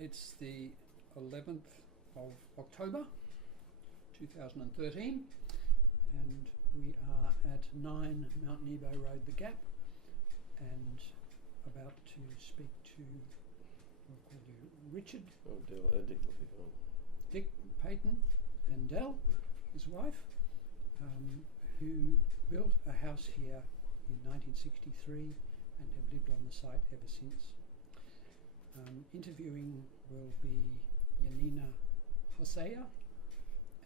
It's the 11th of October 2013 and we are at 9 Mount Nebo Road, The Gap, and about to speak to, we'll call you Richard. Dell, Dick will be fine. Dick, Paten and Dell, his wife, who built a house here in 1963 and have lived on the site ever since. Interviewing will be Janina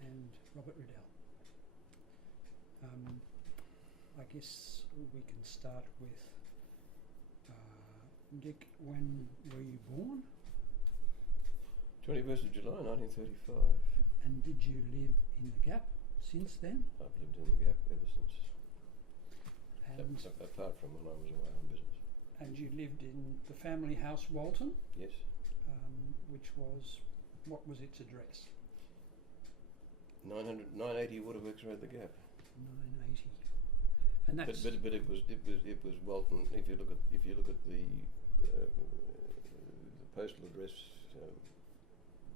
and Robert Riddel. I guess we can start with Dick. When were you born? 21st of July 1935. And did you live in the Gap since then? I've lived in the Gap ever since. And apart from when I was away on business. And you lived in the family house Walton? Yes. Which was, what was its address? 980 Waterworks Road, The Gap. 980. And that's But it was Walton. If you look at the postal address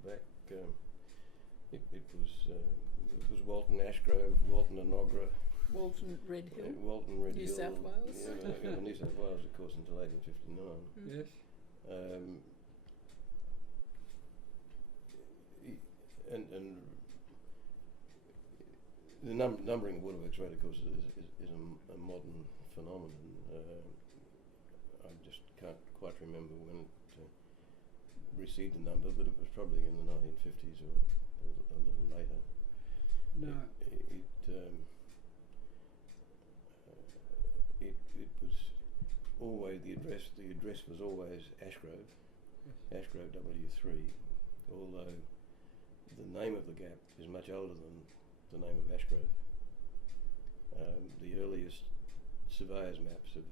back, it was Walton Ashgrove, Walton Enoggera, Walton Red Hill, Walton Red New Hill, South Wales. New South Wales, of course, until 1859. yes. And the numbering of Waterworks Road, of course, is a modern phenomenon. I just can't quite remember when it received the number, but it was probably in the 1950s or a little later. No. It was always the address was always Ashgrove, Yes. Ashgrove W3, although the name of the Gap is much older than the name of Ashgrove. The earliest surveyor's maps of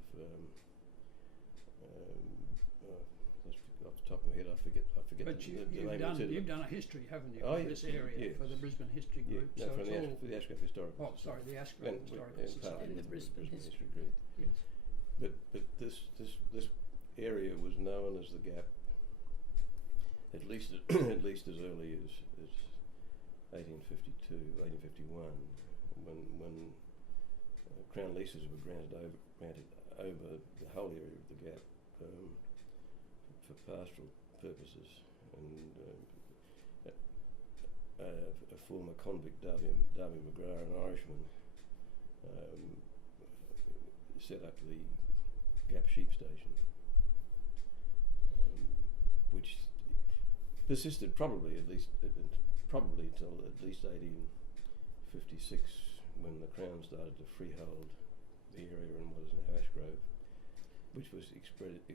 just off the top of my head, I forget But the name of the you've done a history, haven't you, Oh, of yes, this area yes. for the Brisbane History Yeah, Group? no, So from it's the, all, for the Ashgrove Historical. oh, sorry, the Ashgrove And Historical part Society. And the of Brisbane History Group. Yes. But this area was known as the Gap at least as early as 1852, 1851, when Crown leases were granted over the whole area of the Gap for pastoral purposes, and a former convict, Darby McGrath, an Irishman, set up the Gap Sheep Station, which persisted probably till at least 1856, when the Crown started to freehold the area in what is now Ashgrove, which extended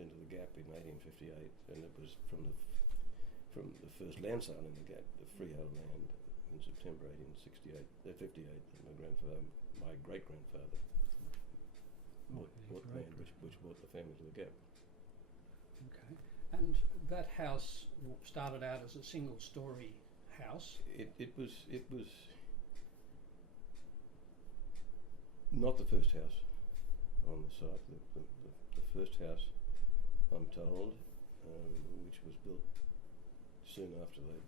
into the Gap in 1858, and it was from the first land sale in the Gap, the freehold land, in September 58, that my great grandfather, bought the land which brought the family to the Gap. Okay. And that house started out as a single-storey house. It was not the first house on the site. The first house, I'm told, which was built soon after they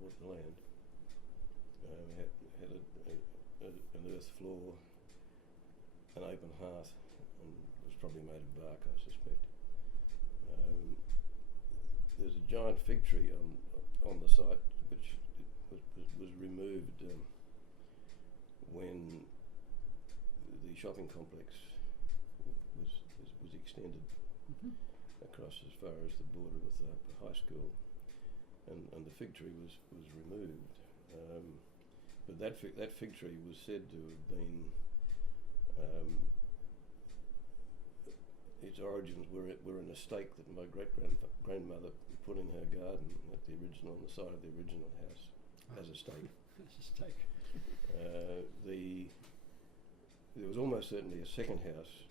bought the land, had an earth floor, an open hearth, and was probably made of bark, I suspect. There's a giant fig tree on the site which was removed when the shopping complex was extended across as far as the border with the high school, and the fig tree was removed. But that fig tree was said to have been its origins were in a stake that my great-grandmother put in her garden on the side of the original house as a stake. As a stake. There was almost certainly a second house,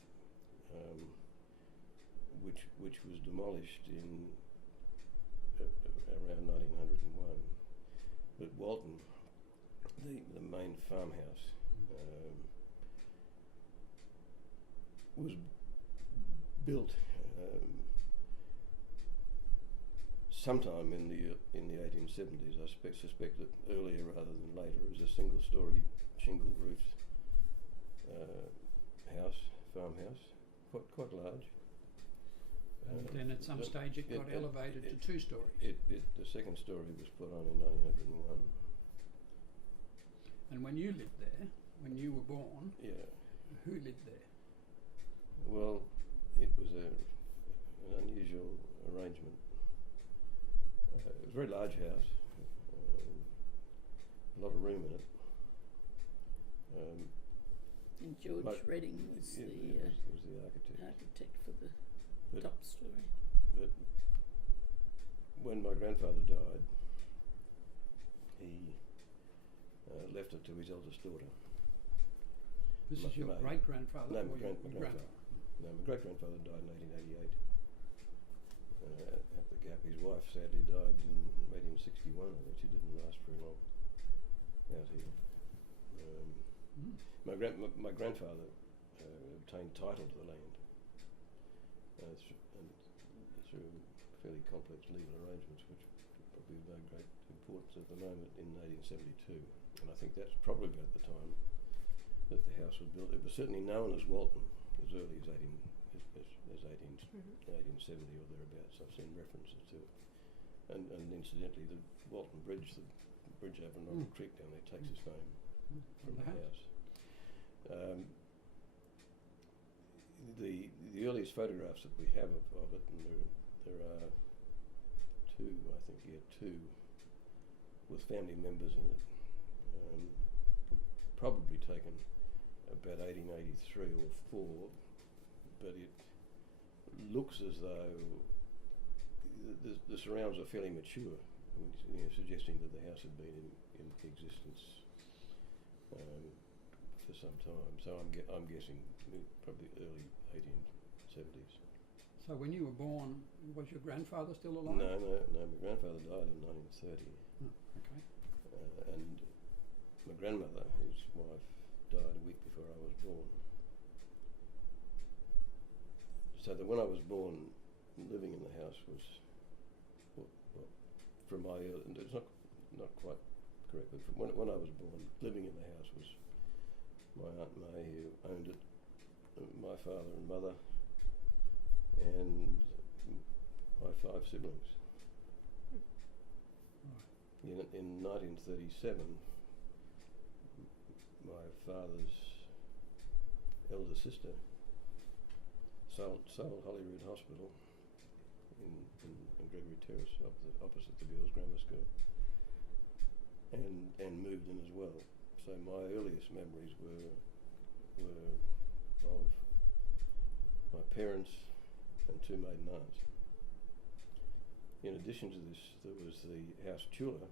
which was demolished in around 1901. But Walton, the main farmhouse, was built sometime in the 1870s. I suspect that earlier rather than later. It was a single-storey, shingle-roofed farmhouse, quite large. And then at some stage it got elevated to 2 stories. The second story was put on in 1901. And when you lived there, when you were born, Yeah. who lived there? Well, it was an unusual arrangement. It was a very large house, a lot of room in it. And George Redding was was the architect. architect for the But- top story. But when my grandfather died, he left it to his eldest daughter. This My- is your my- great-grandfather? No, or my your grandfather. No, my great-grandfather died in 1888. At the Gap, his wife sadly died in 1861. I think she didn't last very long out here. My grandfather obtained title to the land through fairly complex legal arrangements, which probably of no great importance at the moment, in 1872. And I think that's probably about the time that the house was built. It was certainly known as Walton as early as 1870 or thereabouts. I've seen references to it. And incidentally, the Walton Bridge, the bridge over Northern Creek down there, takes its name from the house. The earliest photographs that we have of it, and there are two with family members in it, probably taken about 1883 or 4, but it looks as though the surrounds are fairly mature, suggesting that the house had been in existence for some time. So I'm guessing probably early 1870s. So when you were born, was your grandfather still alive? No. My grandfather died in 1930. Okay. And my grandmother, his wife, died a week before I was born. So that when I was born, living in the house was, from my it's not quite correct, but from when I was born, living in the house was my Aunt May, who owned it, my father and mother, and my 5 siblings. Right. In 1937, my father's elder sister sold Holyrood Hospital in Gregory Terrace, opposite the girls' grammar school, and moved in as well. So my earliest memories were of my parents and 2 maiden aunts. In addition to this, there was the house Chula,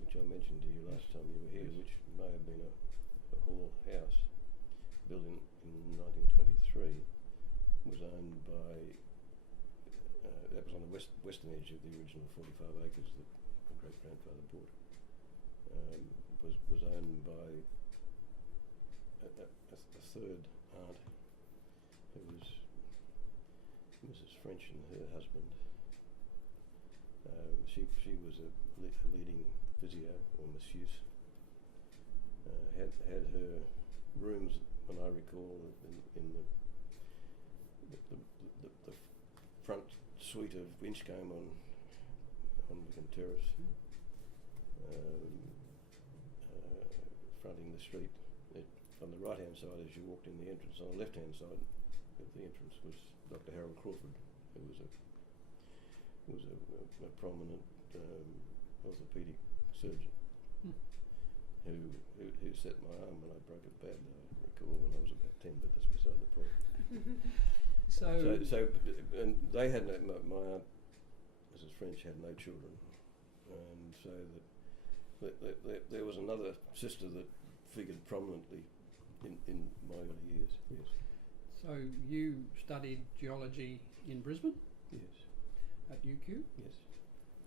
which I mentioned to you last time you were here, which may have been a hall house built in 1923, was owned by, that was on the western edge of the original 45 acres that my great-grandfather bought, was owned by a third aunt, who was Mrs. French, and her husband. She was a leading physio, or masseuse. Had her rooms, when I recall, in the front suite of Winchcombe on Wickham Terrace, fronting the street. On the right-hand side, as you walked in the entrance, on the left-hand side of the entrance was Dr. Harold Crawford, who was a prominent orthopaedic surgeon, who set my arm when I broke it badly. I recall when I was about 10, but that's beside the point. So and they had my aunt, Mrs. French, had no children, and so that there was another sister that figured prominently in my early years. Yes. So you studied geology in Brisbane? Yes. At UQ? Yes.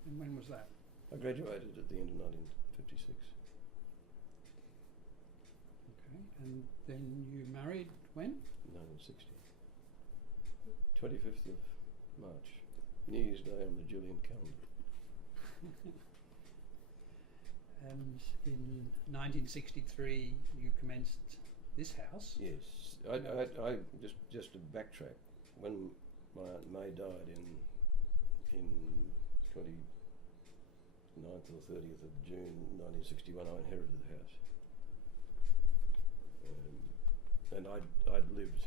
And when was that? I graduated at the end of 1956. Okay. And then you married when? 1960. 25th of March, New Year's Day on the Julian calendar. And in 1963, you commenced this house. Yes, I just to backtrack. When my Aunt May died in 29th or 30th of June 1961, I inherited the house, and I'd lived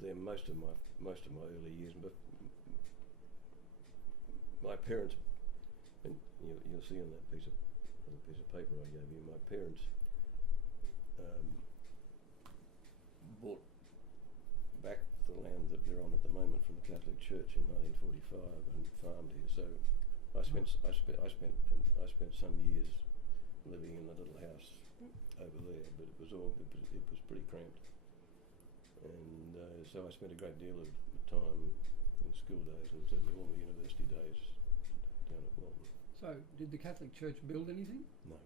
there most of my early years, but my parents, and you'll see on that piece of paper I gave you, my parents bought back the land that they're on at the moment from the Catholic Church in 1945 and farmed here. So I spent some years living in a little house over there, but it was pretty cramped, and so I spent a great deal of time in school days and certainly all the university days down at Walton. So, did the Catholic Church build anything? No,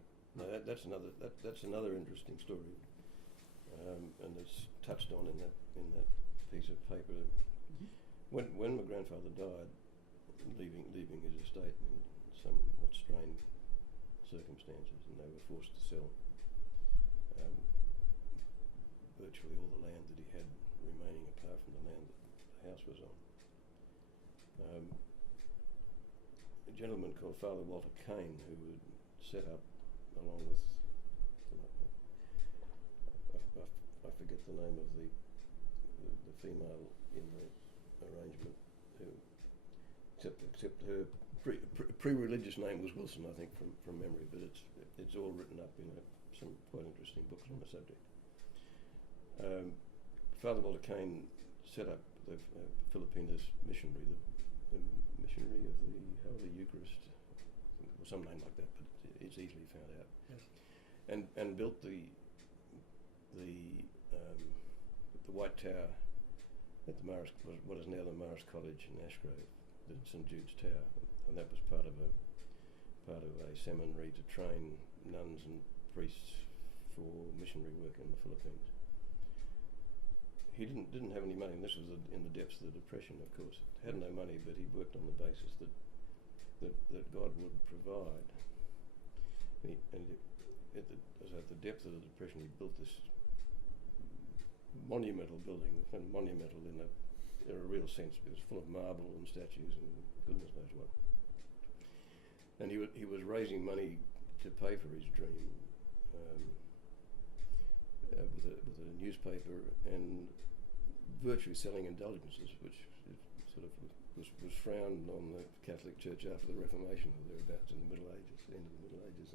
that's another interesting story, and it's touched on in that piece of paper. Mm-hmm. When my grandfather died, leaving his estate in somewhat strained circumstances, and they were forced to sell virtually all the land that he had remaining, apart from the land that the house was on. A gentleman called Father Walter Kane, who had set up, along with I forget the name of the female in the arrangement, who except her pre-religious name was Wilson, I think, from memory, but it's all written up in some quite interesting books on the subject. Father Walter Kane set up the Filipinas missionary, the missionary of the Holy Eucharist, or some name like that, but it's easily found out. Yes. And built the White Tower at the Morris, what is now the Morris College in Ashgrove, the St Jude's Tower, and that was part of a seminary to train nuns and priests for missionary work in the Philippines. He didn't have any money, and this was in the depths of the Depression, of course. Had no money, but he worked on the basis that God would provide. At the depth of the Depression, he built this monumental building, and monumental in a real sense. It was full of marble and statues and goodness knows what. And he was raising money to pay for his dream with a newspaper and virtually selling indulgences, which sort of was frowned on the Catholic Church after the Reformation or thereabouts in the Middle Ages, end of the Middle Ages.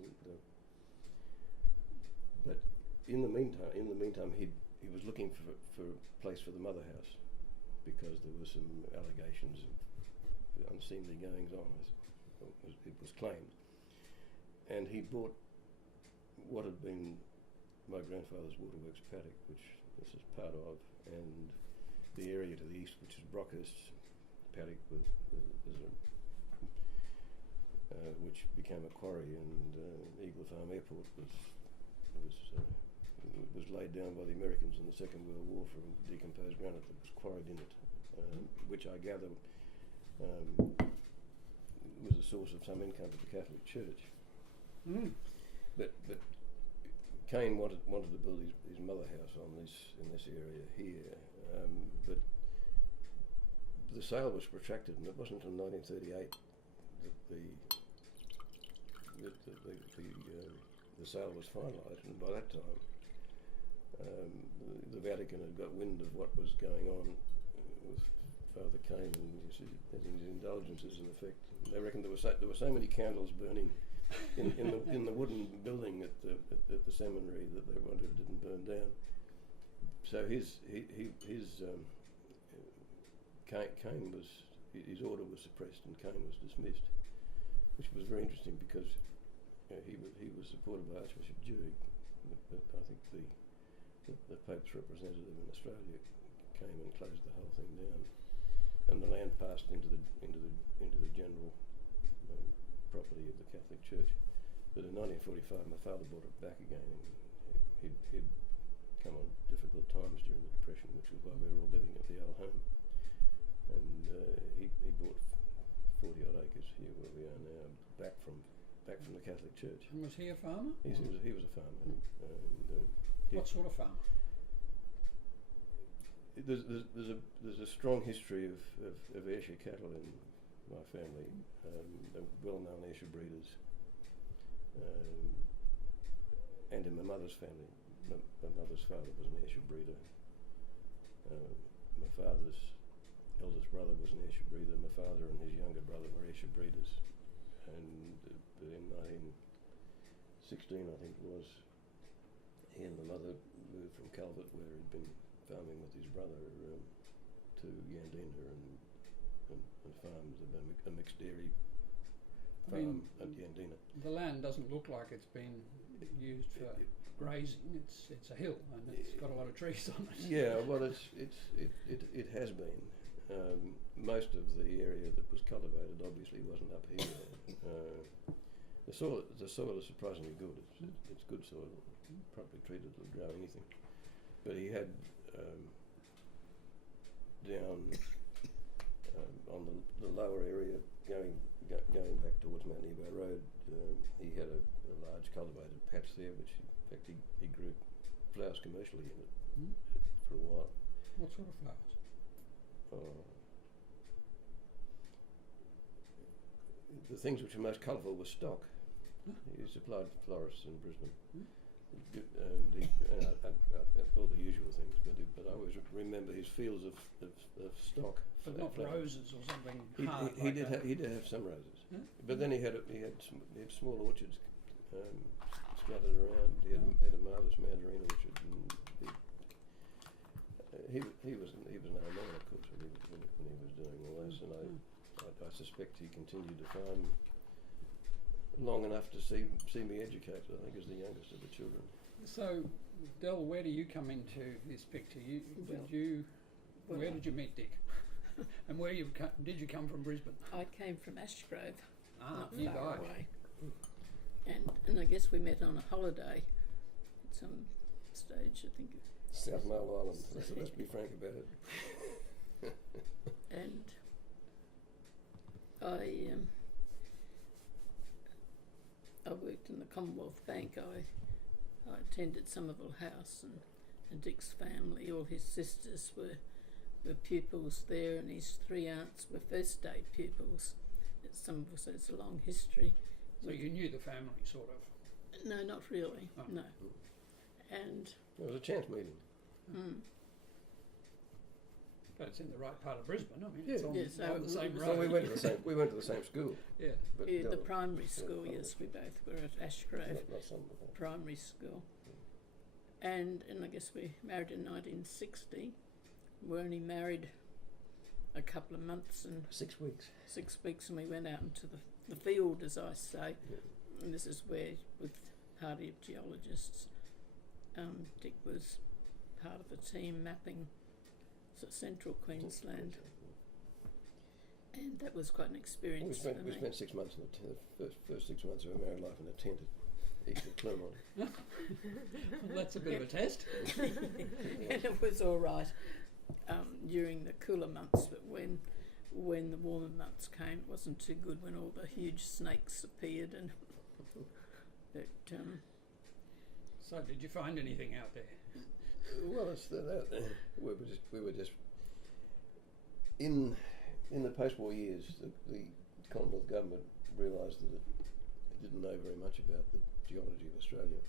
But in the meantime, he was looking for a place for the mother house, because there were some allegations of unseemly goings on, as it was claimed. And he bought what had been my grandfather's waterworks paddock, which this is part of, and the area to the east, which is Brockhurst's paddock, which became a quarry, and Eagle Farm Airport was laid down by the Americans in the Second World War from decomposed granite that was quarried in it, which I gather was a source of some income to the Catholic Church. Mm. But Kane wanted to build his mother house in this area here, but the sale was protracted, and it wasn't until 1938 that the sale was finalised, and by that time the Vatican had got wind of what was going on with Father Kane and his indulgences in effect. They reckoned there were so many candles burning in the wooden building at the seminary that they wondered it didn't burn down. So his order was suppressed and Kane was dismissed, which was very interesting because he was supported by Archbishop Dewey, but I think the Pope's representative in Australia came and closed the whole thing down, and the land passed into the general property of the Catholic Church. But in 1945, my father bought it back again, and he'd come on difficult times during the Depression, which was why we were all living at the old home. 40 odd acres here where we are now, back from the Catholic Church. And was he a farmer? He was a farmer. And, What sort of farmer? There's a strong history of Ayrshire cattle in my family. They're well-known Ayrshire breeders, and in my mother's family, my mother's father was an Ayrshire breeder. My father's eldest brother was an Ayrshire breeder. My father and his younger brother were Ayrshire breeders, and in 1916, I think it was, he and my mother moved from Calvert, where he'd been farming with his brother, to Janina and farmed a mixed dairy farm at Janina. The land doesn't look like it's been used for grazing. It's a hill and it's got a lot of trees on it. Yeah, well, it has been. Most of the area that was cultivated obviously wasn't up here. The soil is surprisingly good. It's good soil, properly treated, will grow anything. But he had down on the lower area going back towards Mount Nebo Road, he had a large cultivated patch there, which in fact he grew flowers commercially in it for a while. What sort of flowers? The things which were most colourful were stock. He supplied florists in Brisbane. And all the usual things, but I always remember his fields of stock. But not roses or something hard. He did have some roses, but then he had small orchards scattered around. He had a marvellous mandarin orchard, and he was an old man, of course, when he was doing all this, and I suspect he continued to farm long enough to see me educated, I think, as the youngest of the children. So, Dell, where do you come into this picture? Where did you meet Dick? And did you come from Brisbane? I came from Ashgrove, not nearby. far away. And I guess we met on a holiday at some stage, I think. South Mole Island, let's be frank about it. And I worked in the Commonwealth Bank. I attended Somerville House, and Dick's family, all his sisters were pupils there, and his 3 aunts were first day pupils at Somerville, so it's a long history. So you knew the family, sort of? No, not really, no. And it was a chance meeting. But it's in the right part of Brisbane. I mean, yeah. it's on the same road. Well, we went to the same school. Yeah. But the primary school, yes, we both were at Ashgrove not Primary School. And I guess we married in 1960. We were only married a couple of months and 6 weeks. 6 weeks, and we went out into the field, as I say. Yeah. And this is where, with a party of geologists, Dick was part of a team mapping central Queensland, and that was quite an experience for me. We spent 6 months in the first 6 months of our married life in a tent at East Clermont. Well, that's a bit of a test. And it was all right during the cooler months, but when the warmer months came, it wasn't too good, when all the huge snakes appeared. And So did you find anything out there? Well, we were just in the post-war years. The Commonwealth government realised that it didn't know very much about the geology of Australia.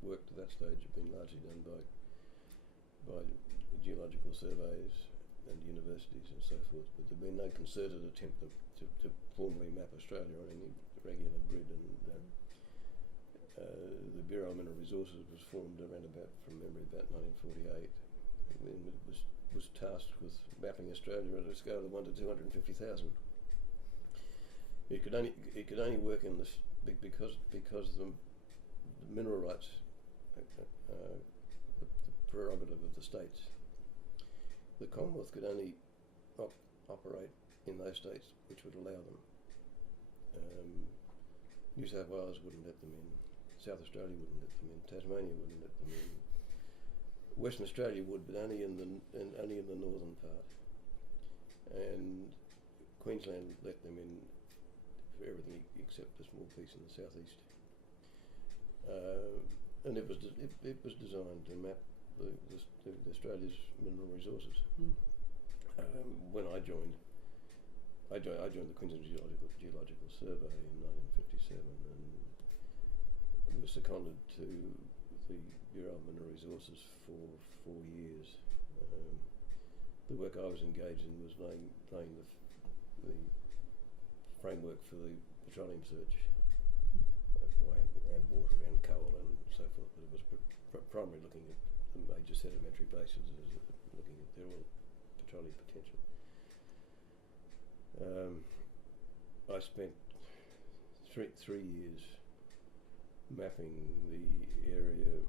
Work to that stage had been largely done by geological surveys and universities and so forth, but there'd been no concerted attempt to formally map Australia on any regular grid, and the Bureau of Mineral Resources was formed from memory, about 1948. And it was tasked with mapping Australia at a scale of 1 to 250,000. It could only work in this because the mineral rights, the prerogative of the states. The Commonwealth could only operate in those states which would allow them. New South Wales wouldn't let them in. South Australia wouldn't let them in. Tasmania wouldn't let them in. Western Australia would, but only in the northern part. And Queensland let them in for everything except a small piece in the southeast. And it was designed to map the Australia's mineral resources. When I joined the Queensland Geological Survey in 1957 and was seconded to the Bureau of Mineral Resources for 4 years. The work I was engaged in was laying the framework for the petroleum search, and water and coal and so forth. But it was primarily looking at the major sedimentary basins, looking at their oil petroleum potential. I spent three years mapping the area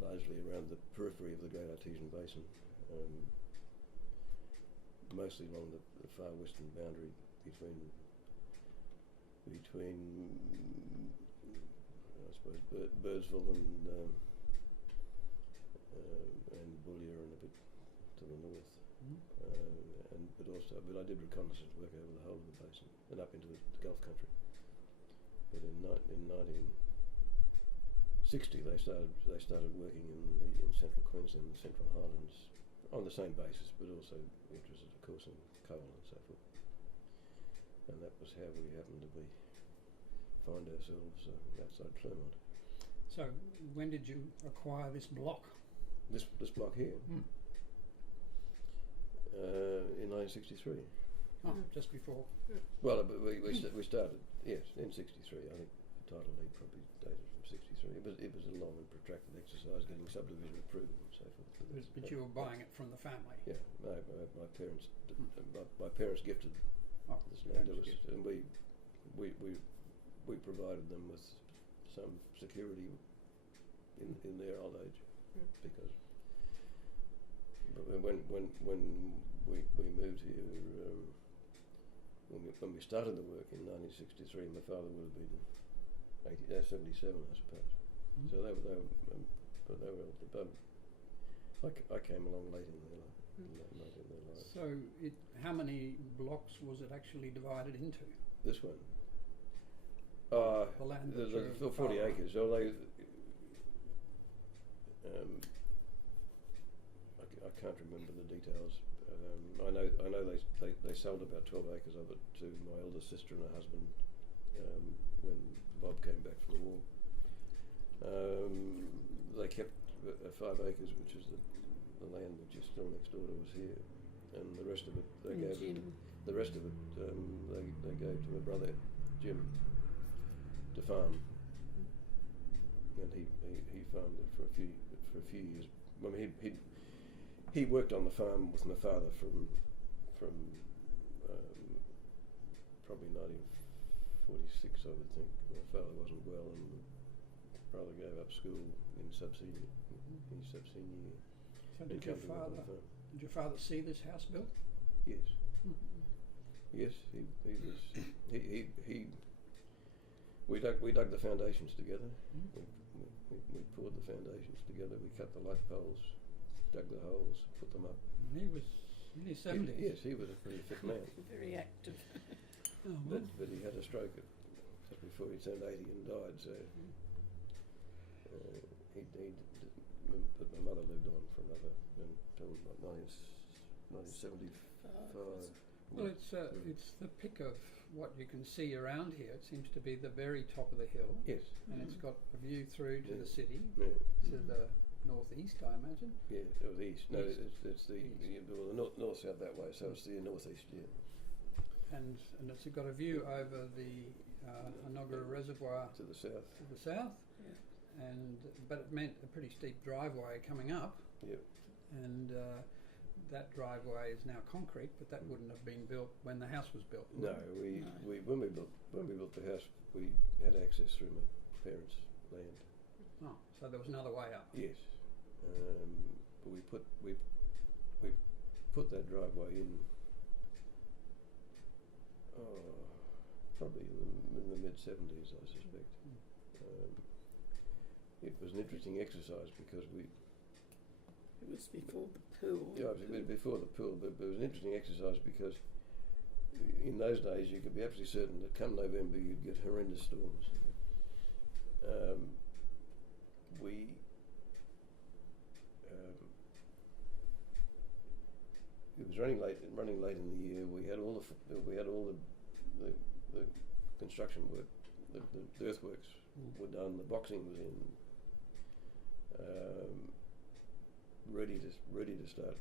largely around the periphery of the Great Artesian Basin, mostly along the far western boundary between I suppose Birdsville and Boulia and a bit to the north. But I did reconnaissance work over the whole of the basin and up into the Gulf country. But in 1960 they started working in central Queensland and Central Highlands on the same basis, but also interested, of course, in coal and so forth. And that was how we happened to find ourselves outside Clermont. So when did you acquire this block? This block here. In 1963. Oh, just before. Well, we started, yes, in 63. I think the title deed probably dated from 63. It was a long and protracted exercise getting subdivision approval and so forth. But you were buying it from the family? Yeah, no, my parents gifted this land to us, and we provided them with some security in their old age, because when we moved here, when we started the work in 1963, my father would have been 77, I suppose. So they were I came along late in their life. So how many blocks was it actually divided into? This one. The land that the 40 acres. So I can't remember the details. I know they sold about 12 acres of it to my elder sister and her husband when Bob came back from the war. They kept 5 acres, which is the land which is still next door to us here, and the rest of it they gave to my brother Jim to farm, and he farmed it for a few years. I mean, he worked on the farm with my father from probably 1946, I would think. My father wasn't well, and my brother gave up school in his sub-senior year. So did your father see this house built? Yes. Yes, we dug the foundations together. We poured the foundations together. We cut the light poles, dug the holes, put them up. And he was in his 70s. Yes, he was a pretty fit man. Very active. But he had a stroke just before he turned 80 and died. So but my mother lived on for another until 1975. Well, it's the pick of what you can see around here. It seems to be the very top of the hill. Yes. And it's got a view through to the city, Yeah. to the northeast, I imagine. Yeah, or the east. No, it's the north-south that way, so it's the northeast, yeah. And it's got a view over the Inoggera Reservoir To the south. yeah. But it meant a pretty steep driveway coming up. Yep. And that driveway is now concrete, but that wouldn't have been built when the house was built. No, when we built the house, we had access through my parents' land. Oh, so there was another way up. Yes, but we put that driveway in probably in the mid-70s, I suspect. It was an interesting exercise because It was before the pool. Yeah, it was before the pool, but it was an interesting exercise because in those days you could be absolutely certain that come November you'd get horrendous storms. It was running late in the year. We had all the construction work, the earthworks were done. The boxing was in, ready to start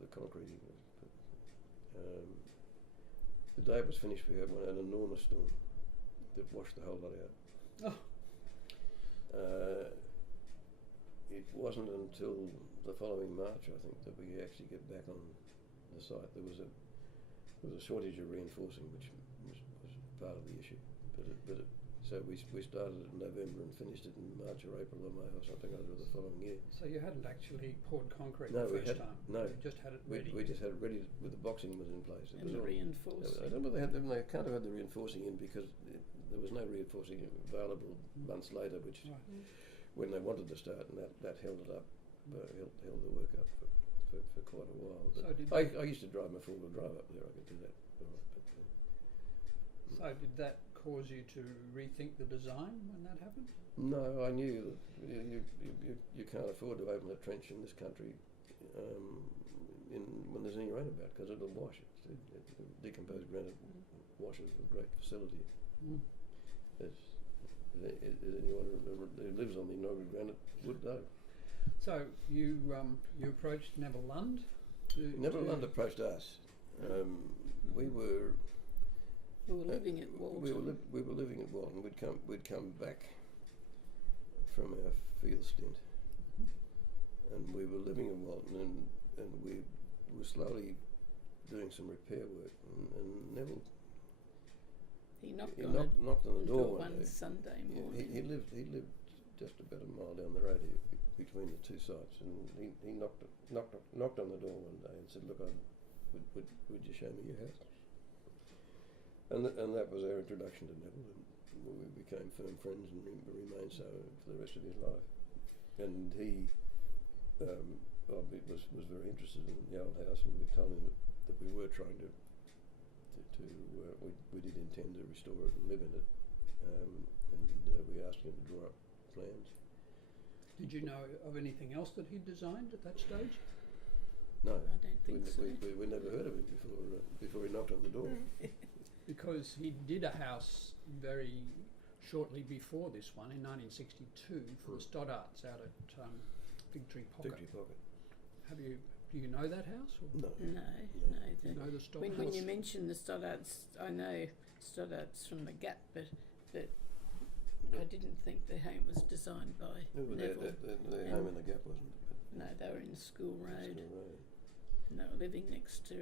the concreting. The day it was finished, we had an enormous storm that washed the whole lot out. Oh. It wasn't until the following March, I think, that we actually get back on the site. There was a shortage of reinforcing, which was part of the issue. So we started it in November and finished it in March or April or May or something other the following year. So you hadn't actually poured concrete No, the first time? No. You just had it ready? We just had it ready with the boxing was in place. And the reinforcing. I don't know whether they can't have had the reinforcing in because there was no reinforcing available months later, which when they wanted to start, and that held it up, held the work up for quite a while. But So I used to drive my four-wheel drive up there. I could do that. All right, So did that cause you to rethink the design when that happened? no, I knew that you can't afford to open a trench in this country when there's any rain about because it'll wash it. Decomposed granite washes with great facility. Anyone who lives on the inaugural granite would know. So you approached Neville Lund? Neville Lund approached us. We were living at Walton. We were living at Walton. We'd come back from our field stint, and we were living in Walton, and we were slowly doing some repair work. And Neville knocked on the door one day. Sunday morning. He lived just about a mile down the road here between the two sites, and he knocked on the door one day and said, "Look, would you show me your house?" And that was our introduction to Neville, and we became firm friends and remained so for the rest of his life. And he was very interested in the old house, and we told him that we were trying to we did intend to restore it and live in it, and we asked him to draw up plans. Did you know of anything else that he'd designed at that stage? No, I don't think so. We never heard of him before he knocked on the door. Because he did a house very shortly before this one in 1962 for the Stoddarts out at Fig Tree Pocket. Fig Tree Pocket. Do you know that house? Or? No. Do you know the Stoddarts? When you mention the Stoddarts, I know Stoddarts from the Gap, but I didn't think the home was designed by Neville. Their home in the Gap wasn't. No, they were in School Road. And they were living next to.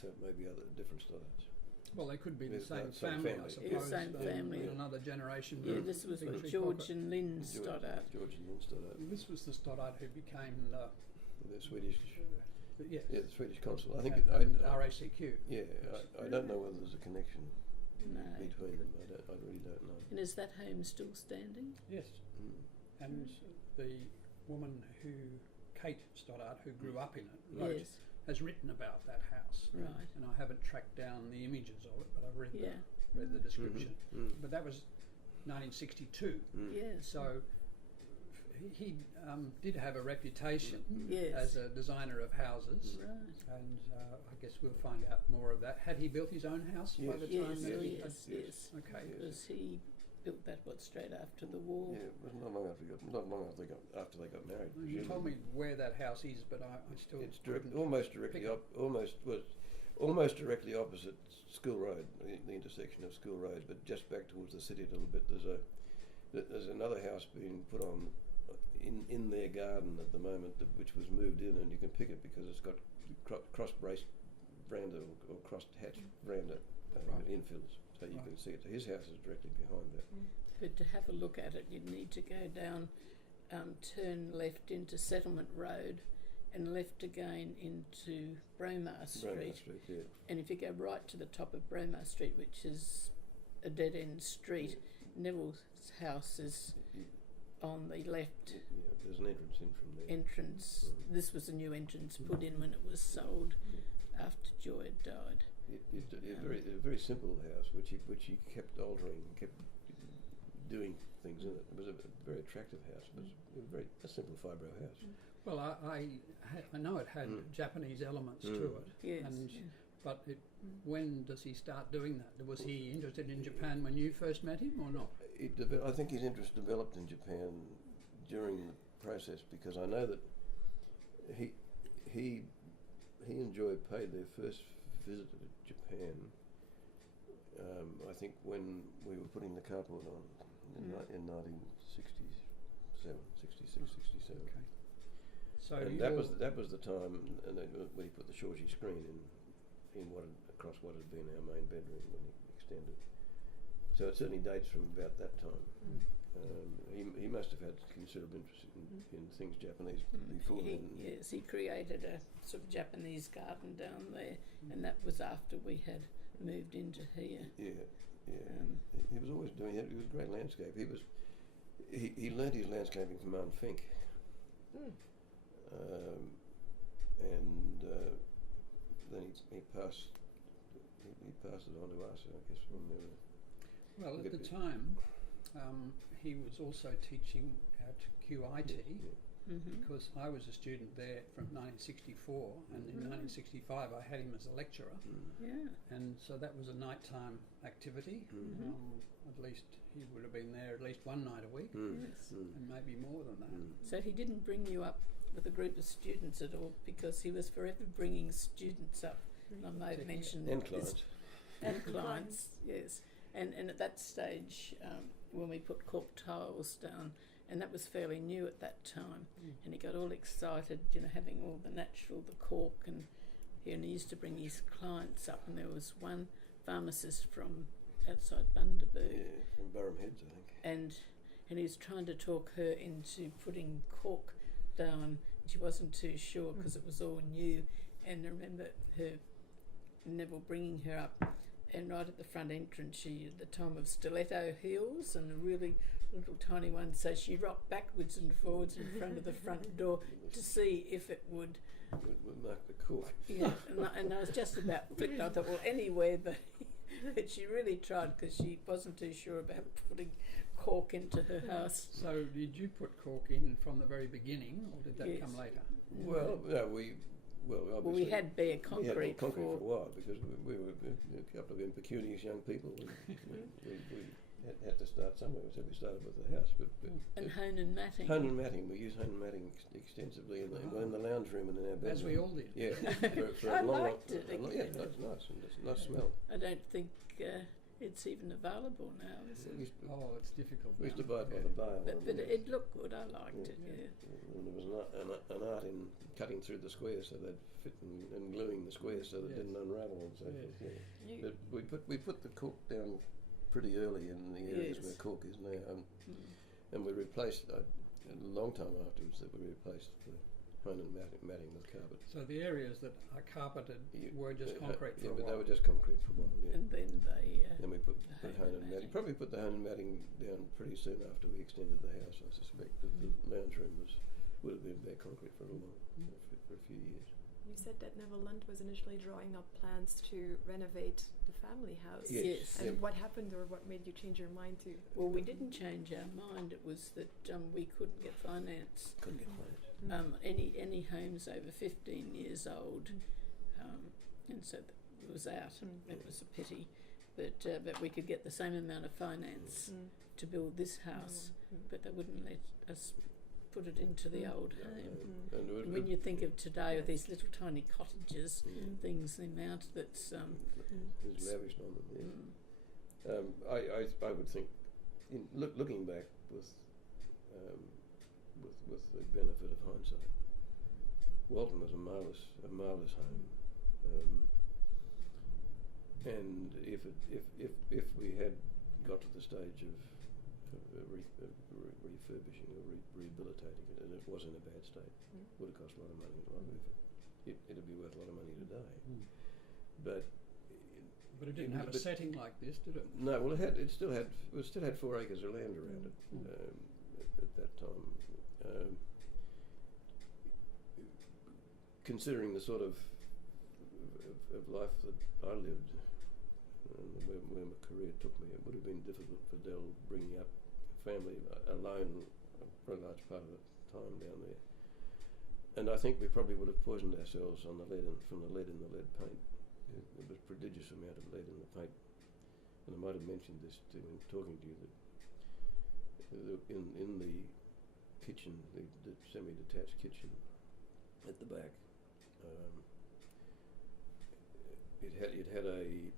So maybe different Stoddarts. Well, they could be the same same family, family. I suppose. Same family. Another generation. Yeah, this was George and Lynn Stoddart. George and Lynn Stoddart. This was the Stoddart who became the Swedish. yes. Yeah, the Swedish consul. I think RACQ. Yeah, I don't know whether there's a connection No. between them. I really don't know. And is that home still standing? Yes. And the woman Kate Stoddart, who grew up in it, Yes. has written about that house. Right. And I haven't tracked down the images of it, but I've read Yeah. the description. But that was 1962. Yes. So he did have a reputation Yes. as a designer of houses. Right. And I guess we'll find out more of that. Had he built his own house by the time that he had? Yes. Okay. Because he built that straight after the war. Yeah, it was not long after they got married. Well, you told me where that house is, but I still. It's almost directly opposite School Road, the intersection of School Road, but just back towards the city a little bit. There's another house being put on in their garden at the moment, which was moved in, and you can pick it because it's got cross braced veranda or crossed hatch veranda infills, so you can see it. His house is directly behind that. But to have a look at it, you'd need to go down, turn left into Settlement Road, and left again into Bromar Street. Yeah. And if you go right to the top of Bromar Street, which is a dead-end street, Neville's house is on the left Yeah, there's an entrance in from there. entrance. This was a new entrance put in when it was sold after Joy had died. A very simple house, which he kept altering, kept doing things in it. It was a very attractive house, but it was a simple fibro house. Well, I know it had Japanese elements to it. Yes. And but when does he start doing that? Was he interested in Japan when you first met him, or not? I think his interest developed in Japan during the process, because I know that he and Joy paid their first visit to Japan. I think when we were putting the carport on in 1967, 66, 67. Okay. So And that was the time, and then when he put the Shorty screen in across what had been our main bedroom when he extended. So it certainly dates from about that time. He must have had considerable interest in things Japanese before then. Yes, he created a sort of Japanese garden down there, and that was after we had moved into here. Yeah. He was always doing it. He was a great landscape. He learnt his landscaping from Mount Fink. And then he passed it on to us, I guess, when we were. Well, at the time, he was also teaching at QIT, because I was a student there from 1964, and in 1965 I had him as a lecturer. Yeah. And so that was a nighttime activity. At least he would have been there at least one night a week, Yes. and maybe more than that. So he didn't bring you up with a group of students at all, because he was forever bringing students up. And I may have mentioned And that clients. and clients, yes. And at that stage, when we put cork tiles down, and that was fairly new at that time, and he got all excited, having all the natural, the cork, and he used to bring his clients up, and there was one pharmacist from outside Bundaberg. Yeah, from Burham Heads, I think. And he was trying to talk her into putting cork down, and she wasn't too sure because it was all new. And I remember Neville bringing her up, and right at the front entrance, she at the time of stiletto heels and a really little tiny one, so she rocked backwards and forwards in front of the front door to see if it would. Would mark the cork. Yeah, and I was just about flicked. I thought, well, anywhere, but she really tried, because she wasn't too sure about putting cork into her house. So did you put cork in from the very beginning, or did that Yes. come later? Well, no, obviously. Well, we had bare concrete, we had concrete for a while, because we were a couple of impecunious young people. We had to start somewhere, so we started with the house. and Honan matting. Honan matting, we used Honan matting extensively in the lounge room and in our bedroom. As we all did. Yeah, for I a long, liked it. yeah, that's nice, and it's a nice smell. I don't think it's even available now, is it? Oh, it's difficult. We used to now. buy it by the bale. But it looked good. I liked it. Yeah. And there was an art in cutting through the squares so they'd fit, and gluing the squares so they didn't unravel and so forth. Yeah. But we put the cork down pretty early in the areas where cork is now, and we replaced a long time afterwards that we replaced the Honan matting with carpet. So the areas that are carpeted were just concrete for a but while. they were just concrete for a while. Yeah. And then they. Then we put the Honan Honan matting. matting. Probably put the Honan matting down pretty soon after we extended the house. I suspect that the lounge room would have been bare concrete for a while, for a few years. You said that Neville Lunt was initially drawing up plans to renovate the family house. Yes. And what happened, or what made you change your mind to? Well, we didn't change our mind. It was that we couldn't get finance. Couldn't get finance. Any homes over 15 years old, and so it was out. It was a pity, but we could get the same amount of finance to build this house, but they wouldn't let us put it into the old home. And when you think of today with these little tiny cottages, things, the amount that's is lavished on them. Yeah. I would think, looking back with the benefit of hindsight, Walton was a marvelous home, and if we had got to the stage of refurbishing or rehabilitating it, and it was in a bad state, would have cost a lot of money. It'd be worth a lot of money today. But it didn't have a setting like this, did it? No. Well, it still had 4 acres of land around it, at that time. Considering the sort of life that I lived and where my career took me, it would have been difficult for Dell bringing up a family alone for a large part of the time down there. And I think we probably would have poisoned ourselves on the lead from the lead in the lead paint. There was a prodigious amount of lead in the paint. And I might have mentioned this too in talking to you, that in the kitchen, the semi-detached kitchen at the back, it had a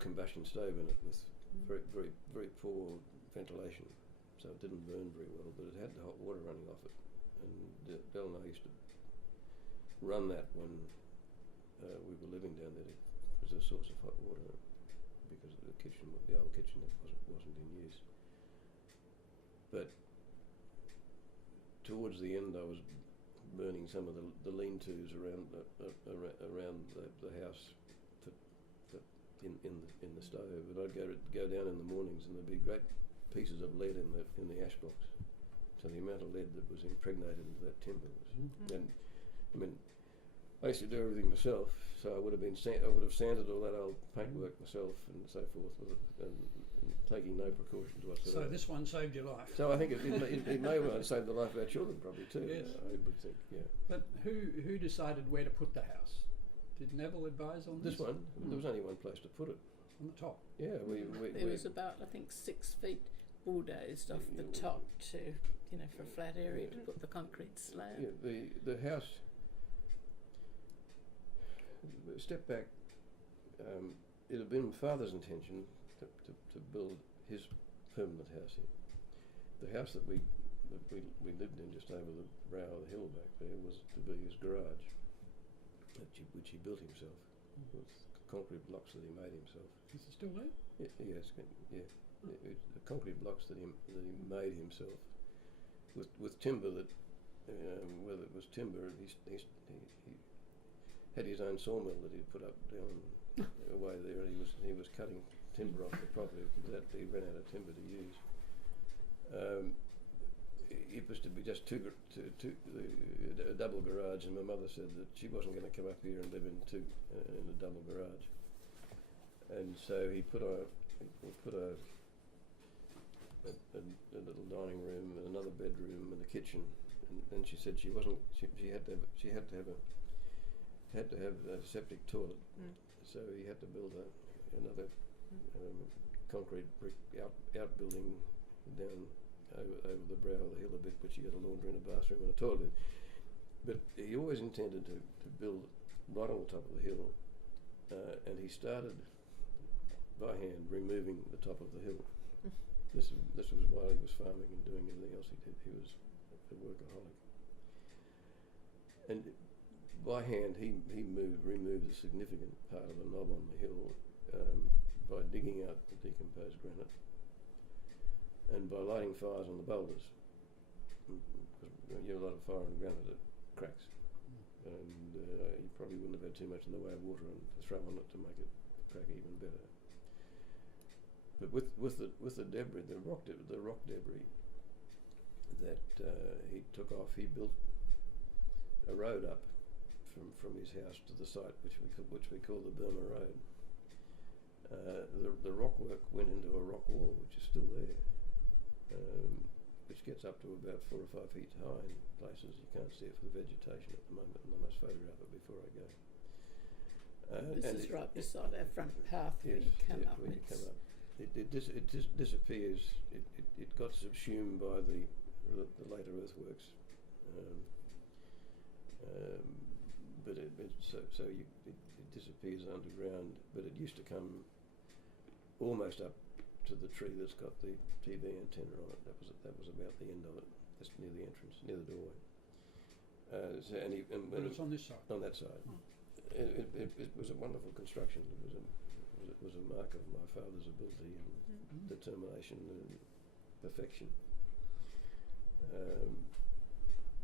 combustion stove in it with very poor ventilation, so it didn't burn very well, but it had the hot water running off it. And Dell and I used to run that when we were living down there as a source of hot water, because the kitchen, the old kitchen, wasn't in use. But towards the end, I was burning some of the lean-tos around the house in the stove, and I'd go down in the mornings, and there'd be great pieces of lead in the ash box. So the amount of lead that was impregnated into that timber was, and I mean, I used to do everything myself, so I would have sanded all that old paintwork myself and so forth, and taking no precautions whatsoever. So this one saved your life. So I think it may well have saved the life of our children probably too. Yes. I would think, yeah. But who decided where to put the house? Did Neville advise on this? This one, there was only one place to put it. On the top? Yeah, There was about, I think, 6 feet bulldozed off the top to, for a flat area to put the concrete slab. Yeah, the house. Step back. It had been Father's intention to build his permanent house here. The house that we lived in just over the brow of the hill back there was to be his garage, which he built himself with concrete blocks that he made himself. Is it still there? Yes, yeah. The concrete blocks that he made himself with timber that, whether it was timber, he had his own sawmill that he'd put up down away there. He was cutting timber off the property because he ran out of timber to use. It was to be just a double garage, and my mother said that she wasn't going to come up here and live in a double garage. And so he put a little dining room and another bedroom and a kitchen, and she said she had to have a septic toilet, so he had to build another concrete brick outbuilding down over the brow of the hill a bit, which he had a laundry and a bathroom and a toilet. But he always intended to build right on the top of the hill, and he started by hand removing the top of the hill. This was while he was farming and doing everything else he did. He was a workaholic. And by hand he removed a significant part of the knob on the hill by digging out the decomposed granite and by lighting fires on the boulders. Because when you have a lot of fire on granite, it cracks. And you probably wouldn't have had too much in the way of water to throw on it to make it crack even better. But with the debris, the rock debris that he took off, he built a road up from his house to the site, which we call the Burma Road. The rock work went into a rock wall, which is still there, which gets up to about 4 or 5 feet high in places. You can't see it for the vegetation at the moment, and I must photograph it before I go. This is right beside our front path where you come up. Where you come up. It disappears. It got subsumed by the later earthworks, but it disappears underground. But it used to come almost up to the tree that's got the TV antenna on it. That was about the end of it. Just near the entrance, near the doorway. But it's on this side. On that side. Oh. It was a wonderful construction. It was a mark of my father's ability and determination and perfection.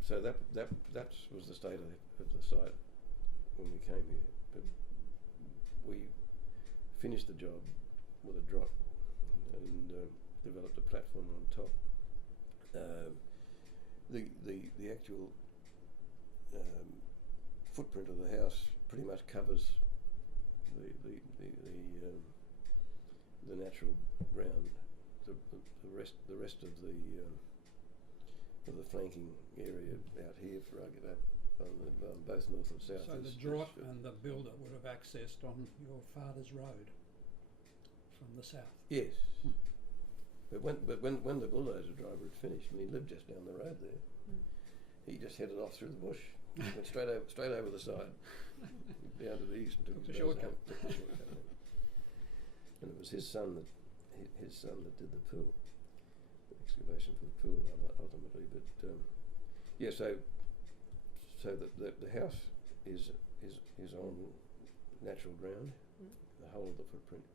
So that was the state of the site when we came here. But we finished the job with a drop and developed a platform on top. The actual footprint of the house pretty much covers the natural ground. The rest of the flanking area out here for argument on both north and south. So the Drott and the builder would have accessed on your father's road from the south. Yes. But when the bulldozer driver had finished, and he lived just down the road there, he just headed off through the bush, went straight over the side, down to the east, and took the shortcut. And it was his son that did the pool, the excavation for the pool ultimately. But yeah, so the house is on natural ground, the whole of the footprint.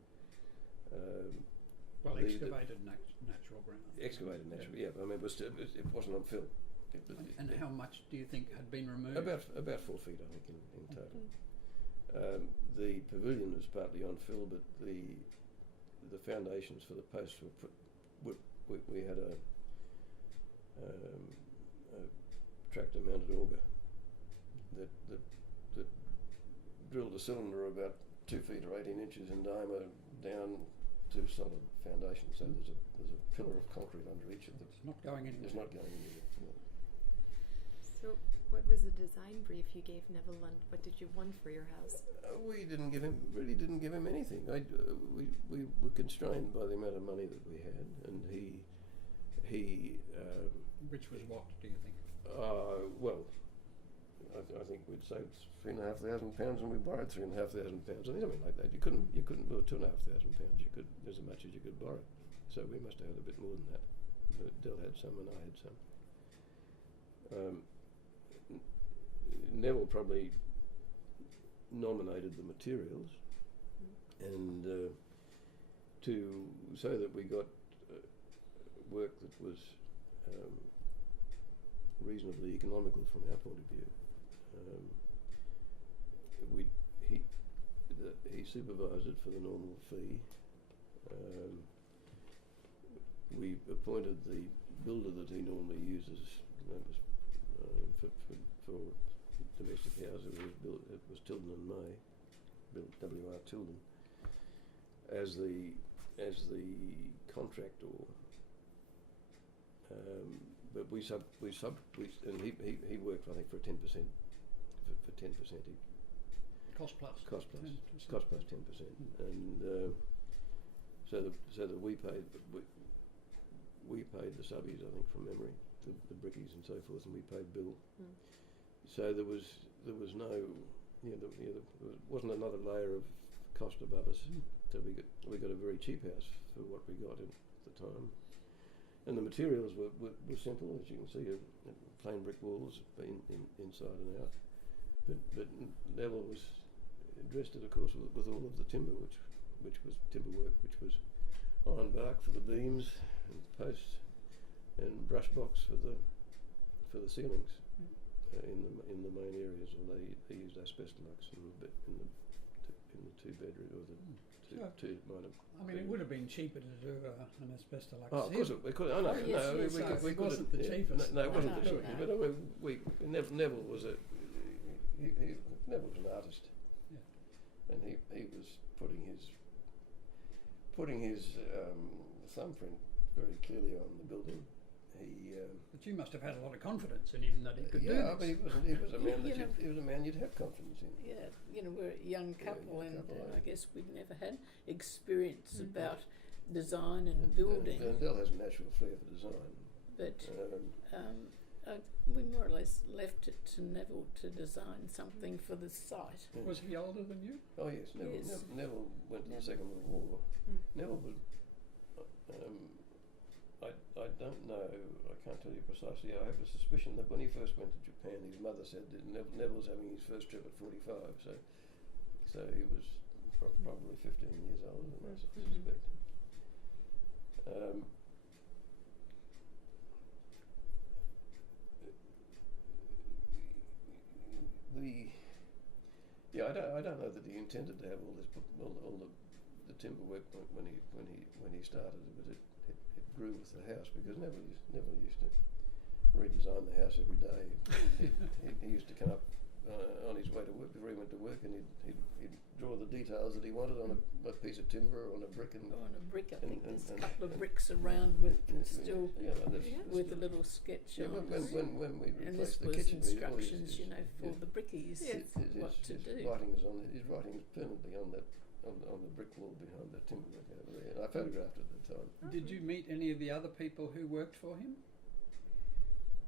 Well, excavated natural ground. Excavated natural, yeah. I mean, it wasn't on fill. And how much do you think had been removed? About 4 feet, I think, in total. The pavilion was partly on fill, but the foundations for the posts were put. We had a tractor-mounted auger that drilled a cylinder about 2 feet or 18 inches in diameter down to solid foundation. So there's a pillar of concrete under each of them. It's not going anywhere. It's not going anywhere. No. So, what was the design brief you gave Neville Lund? What did you want for your house? We didn't give him anything. We were constrained by the amount of money that we had, and he. Which was what, do you think? Well, I think we'd saved £3,500 and we borrowed £3,500. I think something like that. You couldn't borrow £2,500. You could as much as you could borrow. So we must have had a bit more than that. Dell had some and I had some. Neville probably nominated the materials, and so that we got work that was reasonably economical from our point of view. He supervised it for the normal fee. We appointed the builder that he normally uses. That was for domestic houses. It was Tilden and May, built W.R. Tilden, as the contractor. But we and he worked, I think, for 10%. For 10%, Cost plus 10%, and so that we paid the subbies, I think, from memory, the brickies and so forth, and we paid Bill. So there was no, there wasn't another layer of cost above us. So we got a very cheap house for what we got at the time. And the materials were simple, as you can see, plain brick walls inside and out. But Neville was dressed it, of course, with all of the timber, which was timber work, which was iron bark for the beams and posts, and brush box for the ceilings in the main areas. Or they used asbestos in the 2 bedroom or the two minor. I mean, it would have been cheaper to do an asbestos. Oh, of course we could. Oh no, yes, no, yes, we it wasn't the cheapest. No, it wasn't the No, cheapest. no. But I mean, Neville was Neville was an artist, and he was putting his thumbprint very clearly on the building. But you must have had a lot of confidence in him that he could do this. Yeah, but he was a man he was a man you'd have confidence in. Yeah, we're a young couple, and I guess we'd never had experience about design and building. And Dell has a natural flair for design. But we more or less left it to Neville to design something for the site. Yeah. Was he older than you? Oh yes, Neville went to the Second World War. Neville was. I don't know. I can't tell you precisely. I have a suspicion that when he first went to Japan, his mother said that Neville was having his first trip at 45. So he was probably 15 years older than us, I suspect. I don't know that he intended to have all the timber work when he started, but it grew with the house because Neville used to redesign the house every day. he used to come up on his way to work before he went to work, and he'd draw the details that he wanted on a piece of timber or on a brick. And on a brick, I think there's a and couple of bricks around with still that's with a little sketch yeah, on. when we And this replaced the was kitchen, instructions, his, you know, for yeah. the brickies what to do. His writing is permanently on the brick wall behind the timber brick over there. And I photographed it at the time. Did you meet any of the other people who worked for him?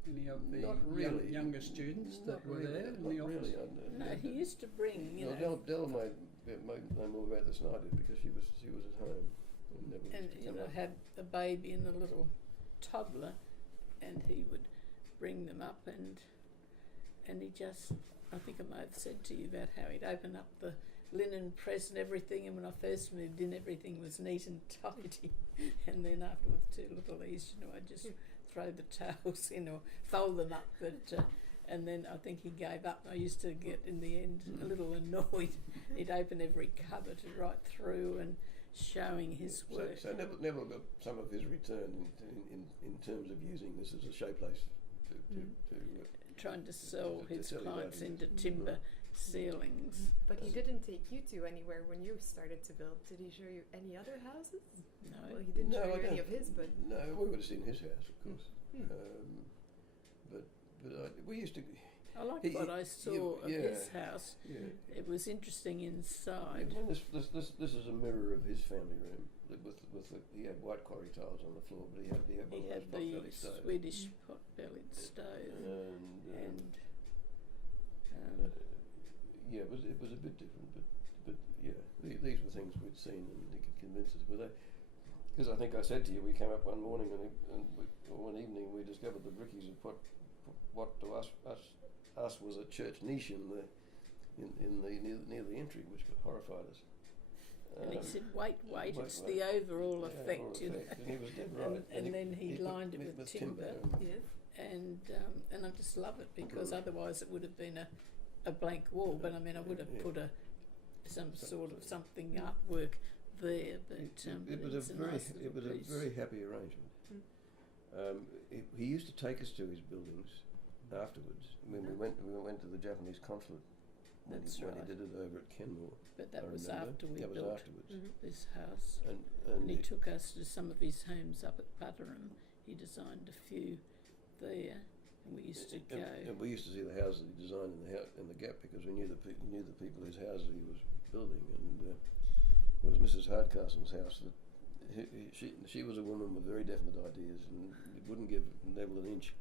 Any of the Not really. younger students that Not were really, there in not the office? really. No, he used to bring, you know, Dell know more about this than I did because she was at home and never and used to you come know, up. had a baby and a little toddler, and he would bring them up, and he just, I think I might have said to you about how he'd open up the linen press and everything, and when I first moved in, everything was neat and tidy, and then after with 2 little E's, you know, I'd just throw the towels in or fold them up, but and then I think he gave up. I used to get in the end a little annoyed. He'd open every cupboard right through and showing his work. So Neville got some of his return in terms of using this as a showplace to trying to sell to his sell his clients items. into timber ceilings. But he didn't take you to anywhere when you started to build. Did he show you any other houses? No. Well, he didn't No, show I you any don't- of his, but No, we would have seen his house, of course. But we used to. I like He- what I saw of yeah. his house. Yeah. It was interesting inside. And this is a mirror of his family room. He had white quarry tiles on the floor, but he had He one had of those the pot-belly stoves. Swedish pot-bellied stove, And and it was a bit different, but yeah, these were things we'd seen, and he could convince us. Were they? Because I think I said to you, we came up one morning or one evening, we discovered the brickies had put what to us was a church niche near the entry, which horrified us. and he said, "Wait, wait, it's the overall yeah, effect, overall you know." effect, and he was dead right. And then he lined it with timber. yes. And I just love it because otherwise it would have been a blank wall. But I mean, I would have put some sort of something artwork there. But it was it's a nice little piece. very happy arrangement. He used to take us to his buildings afterwards. When we went to the Japanese consulate when That's he right. did it over at Kenmore. But that I was remember. after we That was built afterwards. this house. And he took us to some of his homes up at Paten. He designed a few there, and we used to go. And we used to see the houses he designed in the gap because we knew the people whose houses he was building. And it was Mrs. Hardcastle's house that she was a woman with very definite ideas and wouldn't give Neville an inch.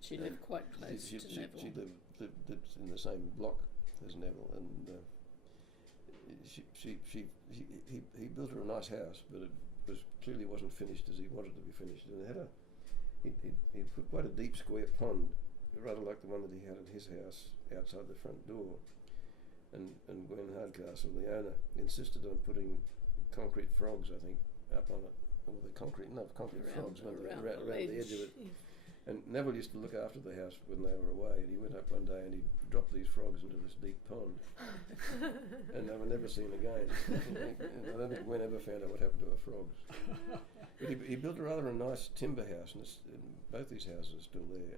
She lived quite close to Neville. She lived in the same block as Neville, and he built her a nice house, but it clearly wasn't finished as he wanted to be finished. And it had he put quite a deep square pond, rather like the one that he had at his house outside the front door. And Gwen Hardcastle, the owner, insisted on putting concrete frogs, I think, up on it. Or the concrete frogs went around the edge of it. Yes. And Neville used to look after the house when they were away, and he went up one day and he dropped these frogs into this deep pond, and they were never seen again. I don't think Gwen ever found out what happened to her frogs. But he built a nice timber house, and both these houses are still there,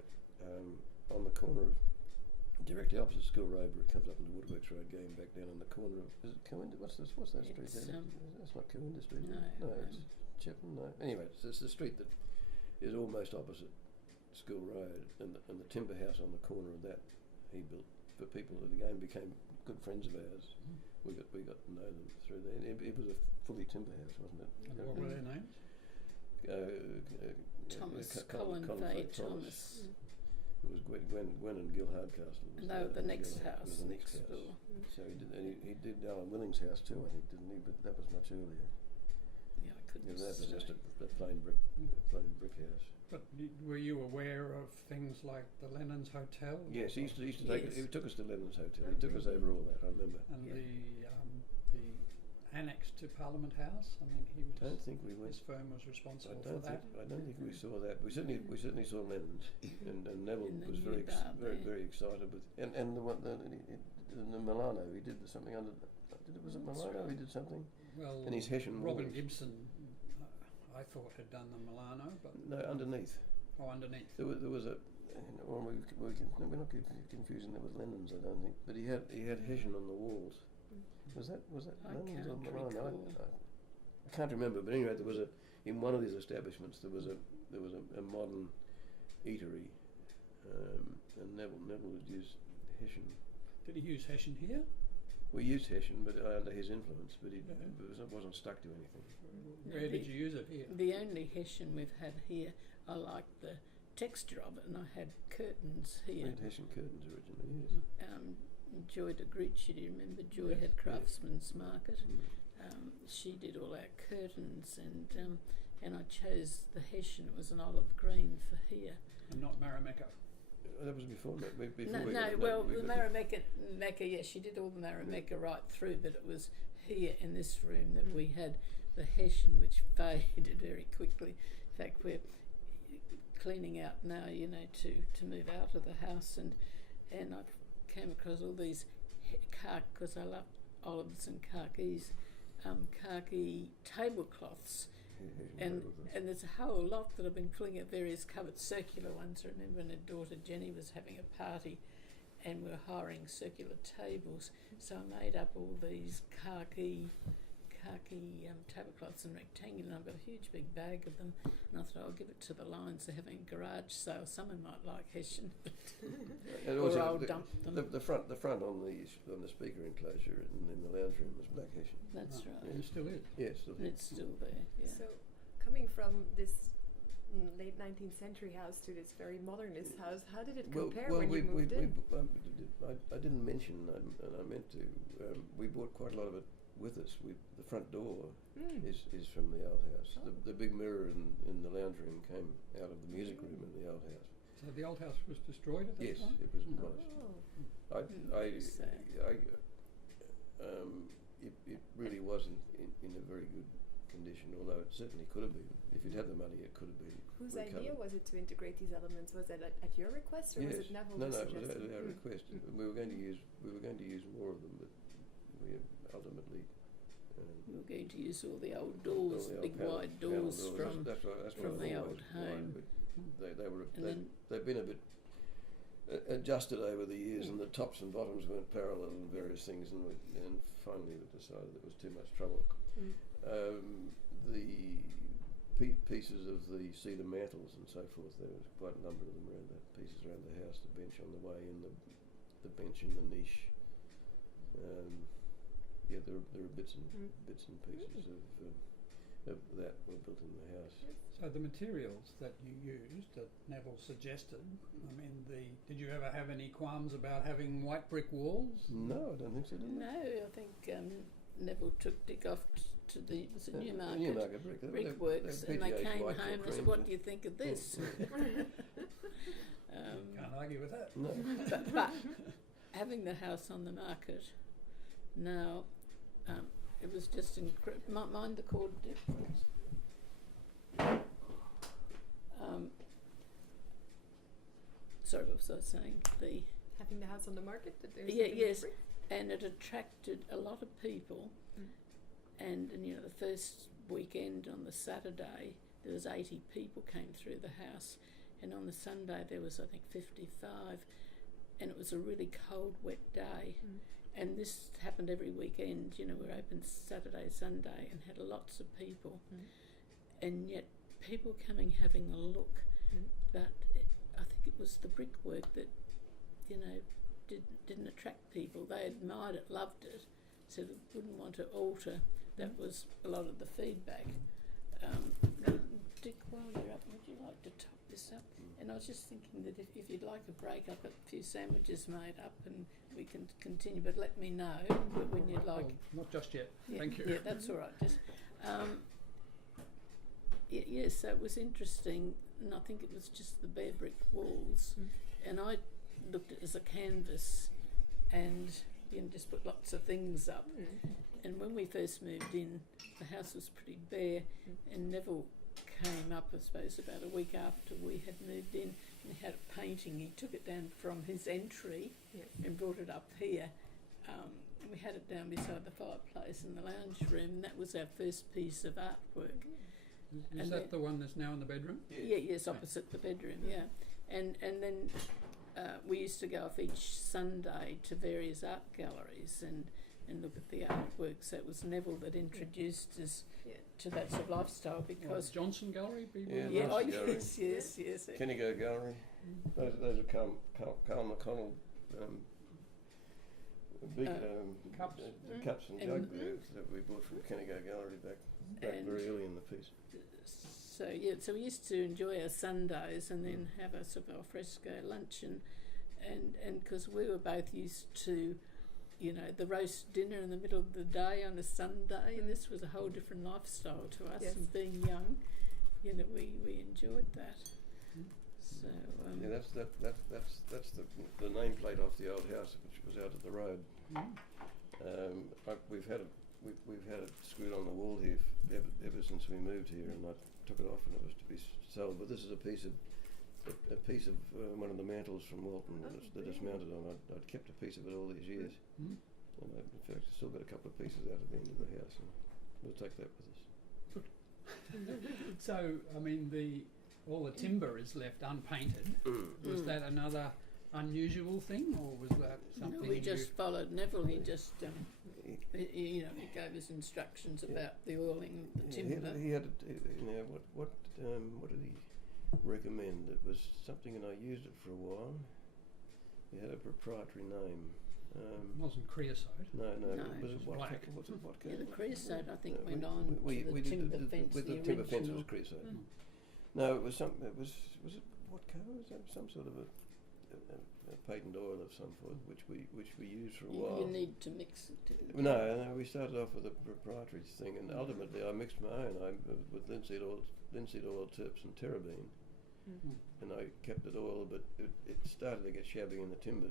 on the corner of, directly opposite School Road, where it comes up into Woodworks Road, going back down on the corner of, is it Coinder? What's that street? It's, That's not Coinder Street. No, it's Chippenham. No. Anyway, it's the street that is almost opposite School Road, and the timber house on the corner of that he built for people that again became good friends of ours. We got to know them through there. It was a fully timber house, wasn't it? And what were their names? Thomas, Colin Fay Thomas. It was Gwen and Gil Hardcastle. And they were the next house next door. So he did Alan Willing's house too, I think, didn't he? But that was much earlier. Yeah, I couldn't That was say. just a plain brick house. But were you aware of things like the Lennon's Hotel? Yes, he used to take us. Yes. He took us to Lennon's Hotel. He took us over all that. I remember. And Yeah. the annex to Parliament House. I mean, I don't think we went. his firm was responsible I for don't that. think we saw that. We certainly saw Lennon's, and Neville In the was new bar there. very excited with. And the one the Milano, he did something under. Was it That's Milano? right. He did something. Well, And his Hessian Robin walls. Gibson, I thought had done the Milano, but No, underneath. underneath. There was a. Well, we're not confusing that with Lennon's, I don't think. But he had Hessian on the walls. Was that I Lennon's or can't Milano? recall. I can't remember. But anyway, there was in one of these establishments there was a modern eatery, and Neville would use Hessian. Did he use Hessian here? We used Hessian, but under his influence. But it wasn't stuck to anything. Where did you use it here? The only Hessian we've had here, I like the texture of it, and I had curtains here. We had Hessian curtains originally, yes. Joy de Grucci, do you remember? Joy Yes. had Craftsman's Market. She did all our curtains, and I chose the Hessian. It was an olive green for here. And not Maramecca. That was before. The Maramecca, yes, she did all the Maramecca right through, but it was here in this room that we had the Hessian, which faded very quickly. In fact, we're cleaning out now, to move out of the house, and I came across all these because I love olives and khaki tablecloths. And there's a whole lot that I've been pulling at various cupboards, circular ones. I remember when her daughter Jenny was having a party and we were hiring circular tables. So I made up all these khaki tablecloths and rectangular, and I've got a huge big bag of them, and I thought I'll give it to the Lions. They're having a garage sale. Someone might like Hessian, and or also I'll dump them. The front on the speaker enclosure in the lounge room was black Hessian. That's And right. it still is. Yes, And it's still there, yeah. So, coming from this late 19th century house to this very modernist house, how did it compare when you moved in? I didn't mention, and I meant to. We bought quite a lot of it with us. The front door is from the old house. Oh. The big mirror in the lounge room came out of the music room in the old house. So the old house was destroyed at that Yes, time? it was demolished. It really wasn't in a very good condition, although it certainly could have been. If you'd had the money, it could have been. Whose recovered. idea was it to integrate these elements? Was it at your request, or was it Neville No, who it was suggested? our request. We were going to use more of them, but we ultimately. We were going to use all the old doors, big wide doors from the old home. They've been a bit adjusted over the years, and the tops and bottoms weren't parallel and various things, and finally we decided it was too much trouble. The pieces of the cedar mantles and so forth, there was quite a number of them around the house, the bench on the way in, the bench in the niche. There are bits and pieces of that were built in the house. So the materials that you used, that Neville suggested, I mean, did you ever have any qualms about having white brick walls? No, I don't think so. No, I think Neville took Dick off to the Newmarket brickworks, and they came home and said, "What do you think of this?" Can't argue with that. No. but having the house on the market now, it was just incredible. Mind the cord, Dick? Sorry, what was I saying? Having the house on the market? Yes, and it attracted a lot of people. And the first weekend on the Saturday, there was 80 people came through the house, and on the Sunday there was, I think, 55, and it was a really cold, wet day. And this happened every weekend. We're open Saturday, Sunday, and had lots of people, and yet people coming having a look. But I think it was the brickwork that didn't attract people. They admired it, loved it, so they wouldn't want to alter. That was a lot of the feedback. Dick, while you're up, would you like to top this up? And I was just thinking that if you'd like a break, I've got a few sandwiches made up and we can continue, but let me know when you'd like. Well, not just yet. Yeah, Thank you. Yeah, that's all right. Just, yes, so it was interesting, and I think it was just the bare brick walls. And I looked at it as a canvas and just put lots of things up. And when we first moved in, the house was pretty bare, and Neville came up, I suppose, about a week after we had moved in, and he had a painting. He took it down from his entry and brought it up here. We had it down beside the fireplace in the lounge room, and that was our first piece of artwork. Is And that the one that's now in the bedroom? Yeah, yes, opposite the bedroom, yeah. And then we used to go off each Sunday to various art galleries and look at the artworks. That was Neville that introduced us to that sort of lifestyle because... Johnson Gallery? Yeah, Johnson Gallery. yes. Kennigo Gallery. Those are Carl McConnell big cups. Cups and jug that we bought from Kennigo Gallery back very early in the piece. So we used to enjoy our Sundays and then have a sort of al fresco lunch and because we were both used to, you know, the roast dinner in the middle of the day on a Sunday, and this was a whole different lifestyle to us. Yes. And being young, you know, we enjoyed that. So that's the nameplate off the old house, which was out at the road. We've had it screwed on the wall here ever since we moved here, and I took it off and it was to be sold. But this is a piece of one of the mantles from Walton that it's mounted on. I'd kept a piece of it all these years, and in fact I've still got a couple of pieces out at the end of the house, and we'll take that with us. So, I mean, all the timber is left unpainted. Was that another unusual thing, or was that something? no, we just followed Neville. He just, he gave us instructions about the oiling of the timber. He had, what did he recommend? It was something, and I used it for a while. He had a proprietary name. It wasn't creosote. No. Was It it was black. Was it vodka? Yeah, the creosote I think No, went on we to the did timber fence. with the timber fence was creosote. No, it was some. Was it vodka? Was that some sort of a patent oil of some sort, which we used for a while. You need to mix it. No, we started off with a proprietary thing, and ultimately I mixed my own with linseed oil tips and terabene, and I kept it oil, but it started to get shabby in the timber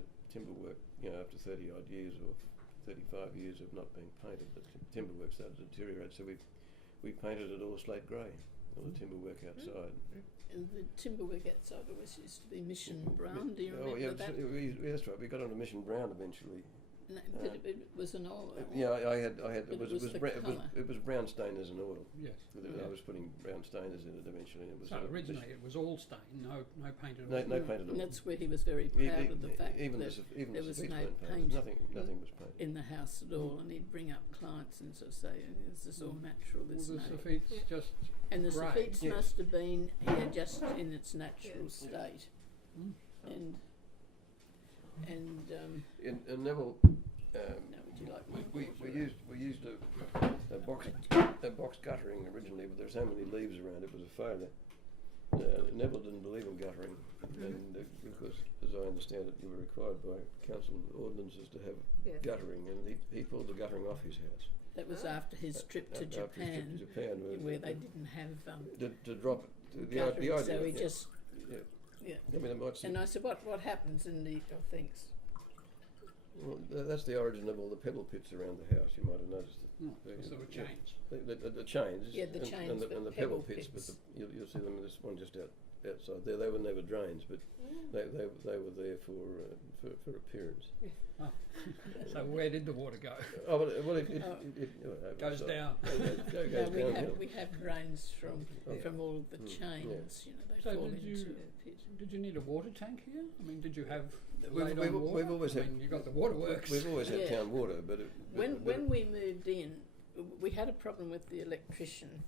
work. You know, after 30 odd years or 35 years of not being painted, the timber work started to deteriorate. So we painted it all slate grey, all the timber work outside. And the timber work outside always used to be Mission Brown. Do you remember that? That's right. We got on to Mission Brown eventually. No, but it was an oil. Yeah, I had. But It was brown stain as an oil. Yes. I was putting brown stainers in it eventually. And it was so originally it was all stain, no painted. No painted. And that's where he was very proud of the fact that there was no paint. paint Nothing was painted in the house at all. And he'd bring up clients and sort of say, "This is all natural. This the Sophites just and the grey. Sophites must have been just in its natural state, and Neville. now would you like one? We used a box guttering originally, but there's so many leaves around it was a failure. Neville didn't believe in guttering, and because, as I understand it, you were required by council ordinances to have guttering, and he pulled the guttering off his house. That was after his trip to Japan, where they didn't have to drop it. The idea. So he just I mean, and I said, what happens in the things? Well, that's the origin of all the pebble pits around the house. You might have noticed it. So it changed. The chains. Yeah, the chains and the pebble pits. But you'll see them. This one just outside there. They were never drains, but they were there for appearance. So where did the water go? Oh well, it goes down. Goes downhill. We have drains from all the chains. You know, they So fall into a pit. did you need a water tank here? I mean, did you have We've always had. you got the waterworks. We've always had town water, but when we moved in, we had a problem with the electrician,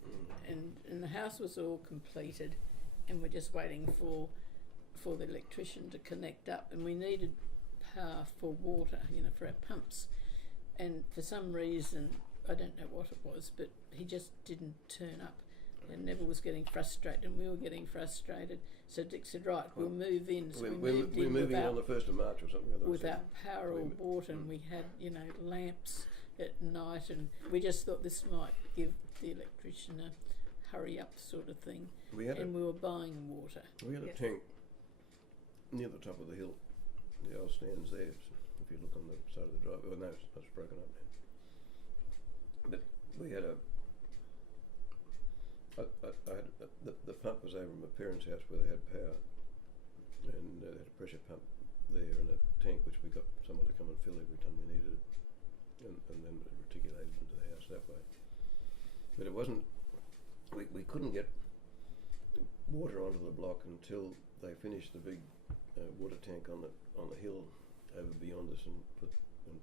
and the house was all completed, and we're just waiting for the electrician to connect up, and we needed power for water, you know, for our pumps, and for some reason, I don't know what it was, but he just didn't turn up. And Neville was getting frustrated, and we were getting frustrated. So Dick said, "Right, we'll move in." So we're moving in on the 1st of March or something. Without power or water, and we had, you know, lamps at night, and we just thought this might give the electrician a hurry up sort of thing. We were buying water. We had a tank near the top of the hill. The old stands there. If you look on the side of the driveway, well, no, it's broken up now. But we had the pump was over at my parents' house where they had power, and they had a pressure pump there and a tank which we got someone to come and fill every time we needed it, and then it reticulated into the house that way. But it wasn't we couldn't get water onto the block until they finished the big water tank on the hill over beyond us and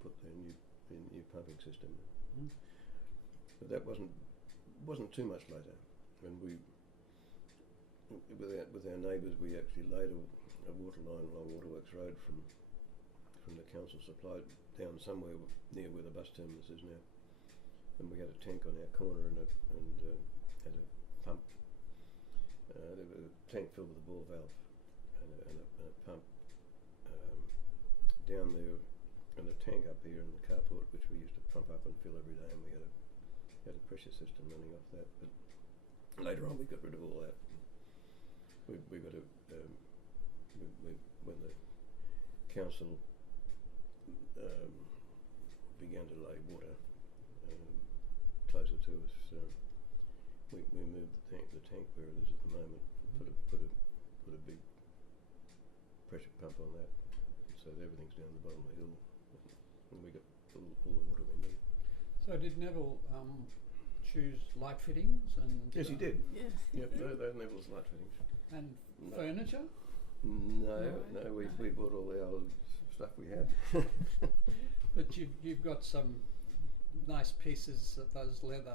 put their new pumping system in. Mm. But that wasn't too much later. When with our neighbours, we actually laid a water line along Waterworks Road from the council supply down somewhere near where the bus terminus is now, and we had a tank on our corner and had a pump. There was a tank filled with a ball valve and a pump down there, and a tank up here in the carport, which we used to pump up and fill every day, and we had a pressure system running off that. But later on, we got rid of all that. We got a when the council began to lay water closer to us, we moved the tank where it is at the moment. Put a big pressure pump on that, so that everything's down the bottom of the hill, and we got all the water we need. So did Neville choose light fittings and? Yes, he did. Yes. Yep, those Neville's light fittings. And No. furniture? No, we bought all our stuff we had. But you've got some nice pieces of those leather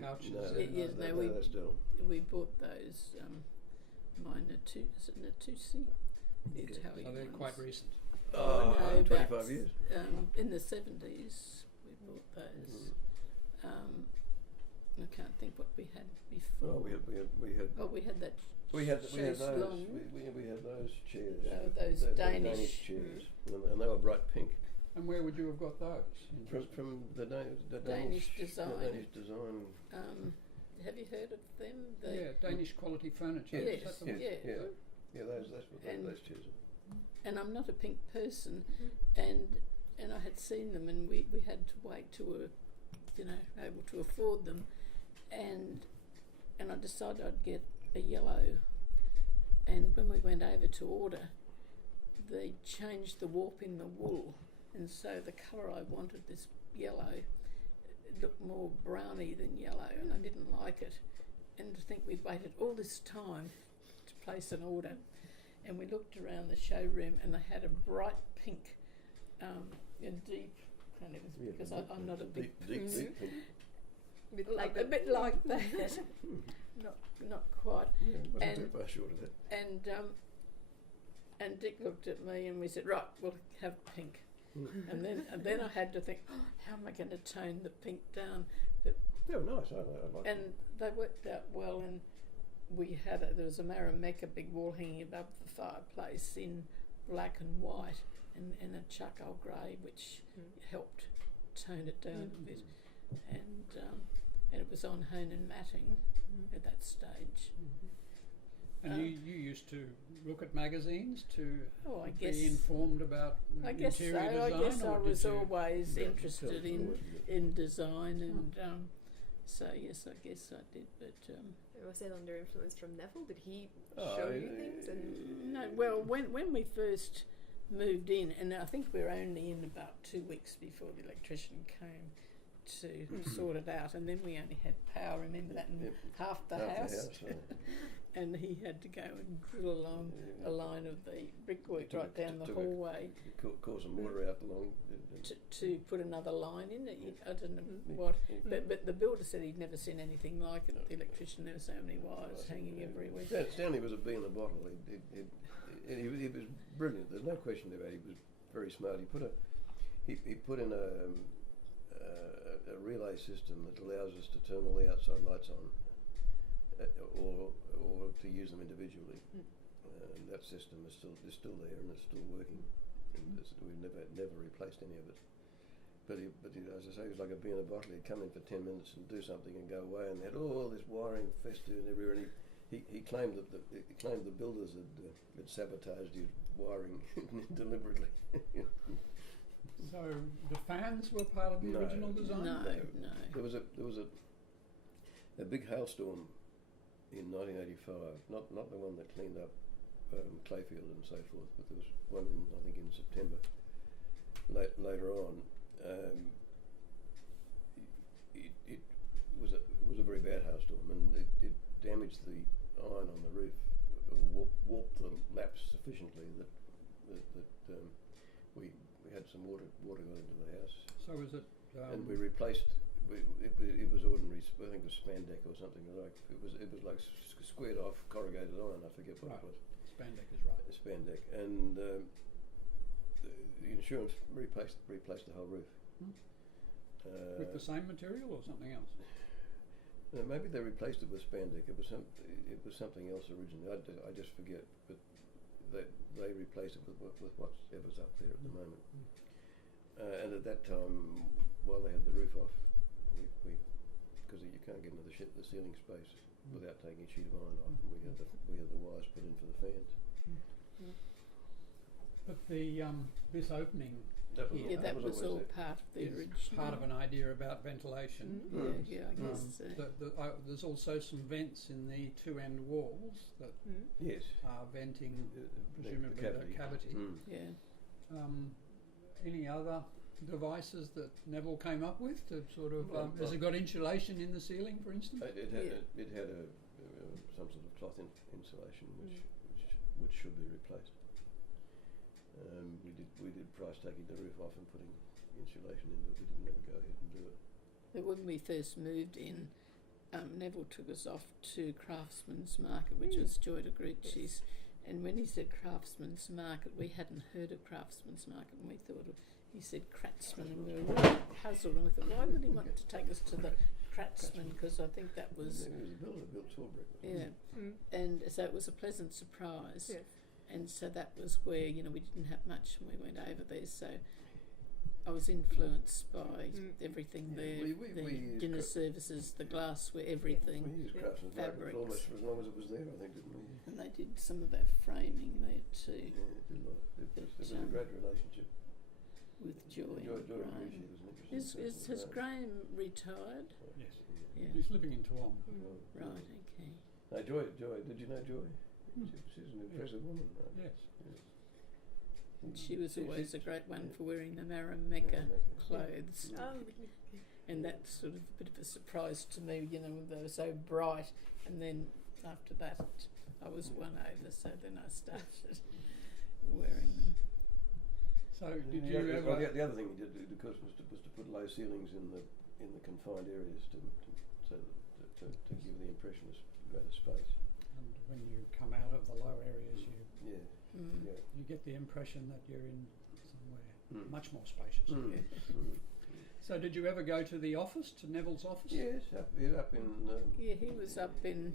couches. Yes, that's Dell. We bought those is it Nattusi? The Yeah. Italian So they're ones. quite recent. No, 25 about, years. In the 70s we bought those. I can't think what we had before. Oh, we had that. we had chaise those. longue. We had those chairs. Those the Danish. chairs, and they were bright pink. And where would you have got those? From the Danish design. The Danish design. Have you heard of them? Yeah, Danish quality furniture. Yes, Is that the one? yeah. That's what And- those chairs are. And I'm not a pink person, and I had seen them, and we had to wait till we were, able to afford them, and I decided I'd get a yellow. And when we went over to order, they changed the warp in the wool, and so the colour I wanted, this yellow, it looked more browny than yellow, and I didn't like it. And to think we'd waited all this time to place an order, and we looked around the showroom, and they had a bright pink, a deep kind of, because I'm not a big deep pink. a bit like that, not quite. Yeah, it wasn't And- too far short of that. And Dick looked at me and we said, right, we'll have pink. and then I had to think, how am I going to tone the pink down? They were nice. I liked And them. they worked out well, and there was a Marameka big wall hanging above the fireplace in black and white and a charcoal grey, which helped tone it down a bit. And it was on Honan matting at that stage. And you used to look at magazines to I guess be informed about I guess so. interior design? I guess I or was did you? always Yeah, interested tell us in what you did. design, and so yes, I guess I did. But Was it under influence from Neville? Did he Oh, show you things? And no, well, when we first moved in, and I think we were only in about 2 weeks before the electrician came to sort it out, and then we only had power. Remember that in Yep. half the house. And he had to go and drill along a line of the brickwork right down the hallway Pour some water out along. to put another line in it. I don't know what, but the builder said he'd never seen anything like it. The electrician, there were so many wires hanging everywhere. Stanley was a bee in a bottle. He was brilliant. There's no question about it. He was very smart. He put in a relay system that allows us to turn all the outside lights on, or to use them individually. That system is still there and it's still working. And we've never replaced any of it. But he, as I say, he was like a bee in a bottle. He'd come in for 10 minutes and do something and go away, and they had all this wiring festooned everywhere. And he claimed that the builders had sabotaged his wiring deliberately. So the fans were part of the No. original design? No. There was a big hailstorm in 1985. Not the one that cleaned up Clayfield and so forth, but there was one I think in September. Later on, it was a very bad hailstorm, and it and we replaced. It was ordinary. I think it was spandeck or something like. It was like squared off corrugated iron. I forget what it was. Spandeck is right. Spandeck, and the insurance replaced the whole roof. With the same material or something else? Maybe they replaced it with spandeck. It was something else originally. I just forget, but they replaced it with whatever's up there at the moment. And at that time, while they had the roof off, we because you can't get into the ceiling space without taking a sheet of iron off, and we had the wires put in for the fans. But this opening. That was all part of the original. Part of an idea about ventilation. Yeah, I guess. There's also some vents in the two end walls that are venting, presumably the cavity. Any other devices that Neville came up with to sort of? Has it got insulation in the ceiling, for instance? It had some sort of cloth insulation which should be replaced. We did price taking the roof off and putting insulation in, but we didn't ever go ahead and do it. But when we first moved in, Neville took us off to Craftsman's Market, which was Joy de Grucci's, and when he said Craftsman's Market, we hadn't heard of Craftsman's Market, and we thought he said Kratzman, and we were really puzzled, and we thought, why would he want to take us to the Kratzman? Because I think that was... It was a builder built tall brick. And so it was a pleasant surprise. Yes. And so that was where, we didn't have much and we went over there. So I was influenced by everything there. The dinner services, the glassware, everything. We used Craftsman's Market almost for as long as it was there, I think, didn't we? And they did some of that framing there too. It was a great relationship. With Joy and Graham. Has Graham retired? Yes. Yeah. He's living in Toowong. Right, okay. No, Joy, did you know Joy? She's an impressive woman. Yes. She was always a great one for wearing the Marameka clothes. And that's sort of a bit of a surprise to me, they were so bright. And then after that, I was won over, so then I started wearing them. So did you ever... Well, the other thing we did, of course, was to put low ceilings in the confined areas to give the impression of greater space. And when you come out of the low areas, you get the impression that you're in somewhere much more spacious. So did you ever go to the office, to Neville's office? Yes, up in... he was up in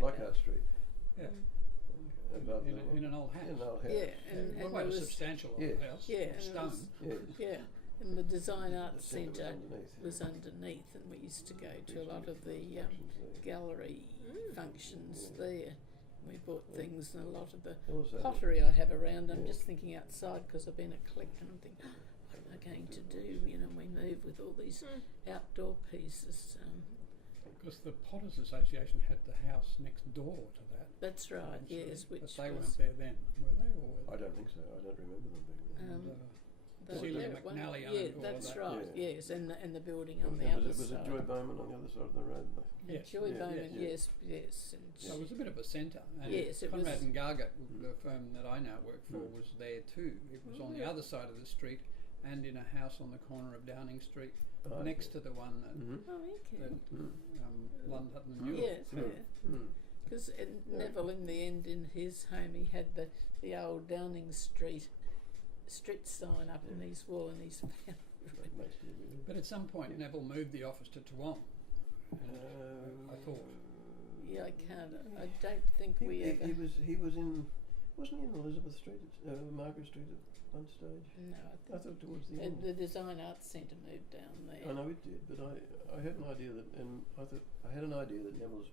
Leichhardt Street. Yeah. In an old house. In an old house. Yeah, and quite a substantial old house. Yeah, stone. And the Design Arts Centre was underneath, and we used to go to a lot of the gallery functions there. We bought things, and a lot of the pottery I have around. I'm just thinking outside because I've been a collector, and I'm thinking, what am I going to do? We move with all these outdoor pieces. Because the Potters Association had the house next door to that. That's right, yes. But they weren't there then, were they? Or were they? I don't think so. I don't remember them being there. Celia McNally owned all that's of that. right, yes, and the building on the other side. Was it Joy Bowman on the other side of the road? Yes. Joy Bowman, yes. And so it was a bit of a centre. And yes, it Conrad was. and Gargett, the firm that I now work for, was there too. It was on the other side of the street and in a house on the corner of Downing Street, next to the one that, London knew. Yes, because Neville, in the end, in his home, he had the old Downing Street sign up in his wall, and he's found. But at some point, Neville moved the office to Toowong. I thought. Yeah, I don't think we ever. He was in. Wasn't he in Elizabeth Street, Margaret Street at one stage? No, I thought towards the end. The Design Arts Centre moved down there. I know it did, but I had an idea that, Neville's,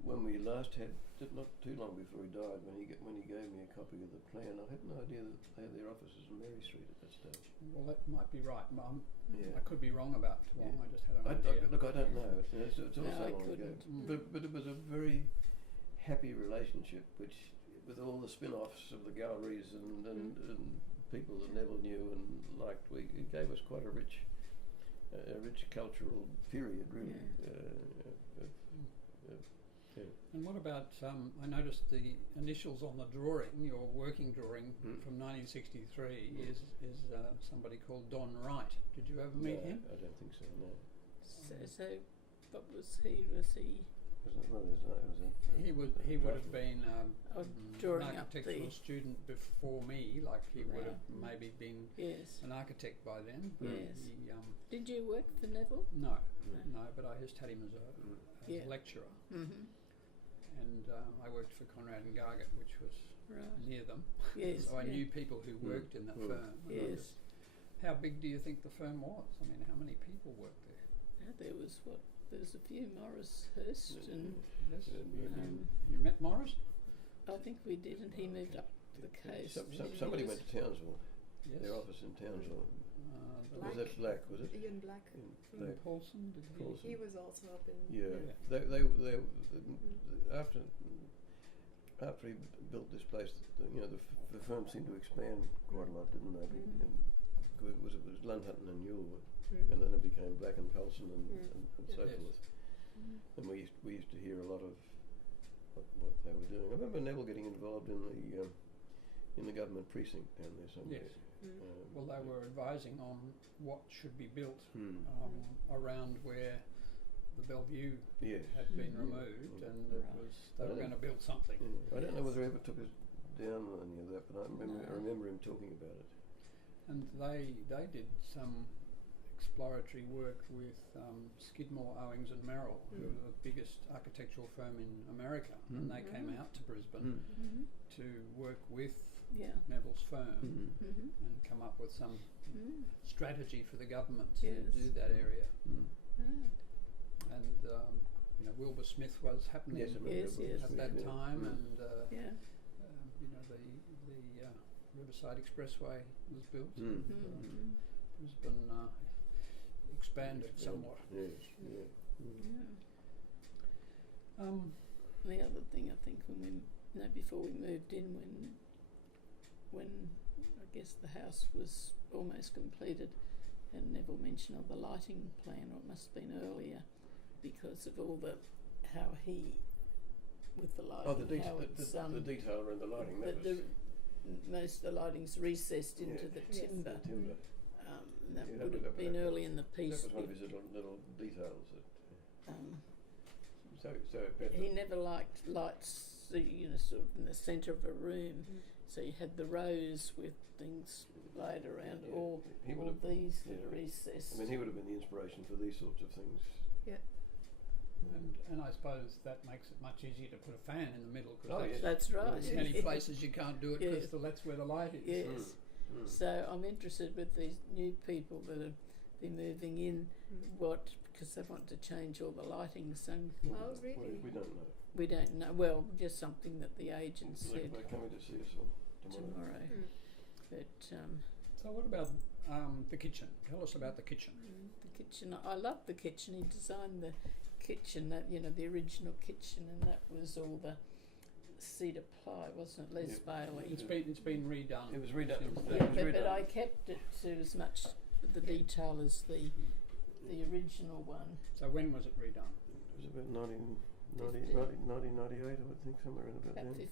when we last had, not too long before he died, when he gave me a copy of the plan, I had an idea that they had their offices in Mary Street at that stage. Well, that might be right. I could be wrong about Toowong. I just had an idea. Look, I don't know. It's all so long ago. But it was a very happy relationship, which, with all the spin-offs of the galleries and people that Neville knew and liked, it gave us quite a rich cultural period, really. And what about, I noticed the initials on the drawing, your working drawing from 1963 is somebody called Don Wright. Did you ever meet him? I don't think so, no. So what was he? Was he? He would have been an drawing up architectural student before me, like he would have maybe been Yes. an architect by then. Yes. He, Did you work for Neville? no, but I just had him as a lecturer. Mm-hmm. And I worked for Conrad and Gargett, which was near them. Yes. So I knew people who worked in that firm. Yes. How big do you think the firm was? I mean, how many people worked there? There was a few, Morris Hurst, and Yes. You met Morris? I think we did, and he moved up the coast. Somebody went to Townsville. Yes. Their office in Townsville. Black. Was that Black? Was it? Ian Black. Ian Paulson, did he? Paulson. He was also up in. Yeah. They after he built this place, the firm seemed to expand quite a lot, didn't they? And it was Lunhutton and Newellwood, and then it became Black and Paulson and so forth. And we used to hear a lot of what they were doing. I remember Neville getting involved in the government precinct down there somewhere. Yes. Well, they were advising on what should be built around where the Bellevue had been removed, and it was they were going to build something. I don't know whether he ever took us down on any of that, but I remember him talking about it. And they did some exploratory work with Skidmore, Owings and Merrill, who are the biggest architectural firm in America, and they came out to Brisbane to work with Neville's firm and come up with some strategy for the government to do that area. And Wilbur Smith was happening at that time, and the Riverside Expressway was built. Brisbane expanded somewhat. The other thing I think before we moved in, when I guess the house was almost completed, and Neville mentioned of the lighting plan, or it must have been earlier, because of all how he with the lighting. Oh, the detail around the lighting. Most of the lighting's recessed into the timber. The timber. That would have been early in the piece. That was one of his little details. He never liked lights, sort of in the centre of a room. So you had the rows with things laid around, all these that are recessed. I mean, he would have been the inspiration for these sorts of things. Yeah. And I suppose that makes it much easier to put a fan in the middle, because that's right. There's many places you can't do it because that's where the light is. Yes. So I'm interested with these new people that have been moving in, because they want to change all the lighting. So Oh, really? We don't know. we don't know. Well, just something that the agent said They're coming to see us tomorrow. But So what about the kitchen? Tell us about the kitchen. the kitchen, I love the kitchen. He designed the kitchen, the original kitchen, and that was all the cedar ply, wasn't it, Les Bailey? It's been redone. It was redone. But I kept it to as much the detail as the original one. So when was it redone? It was about 1998, I would think, somewhere in about then.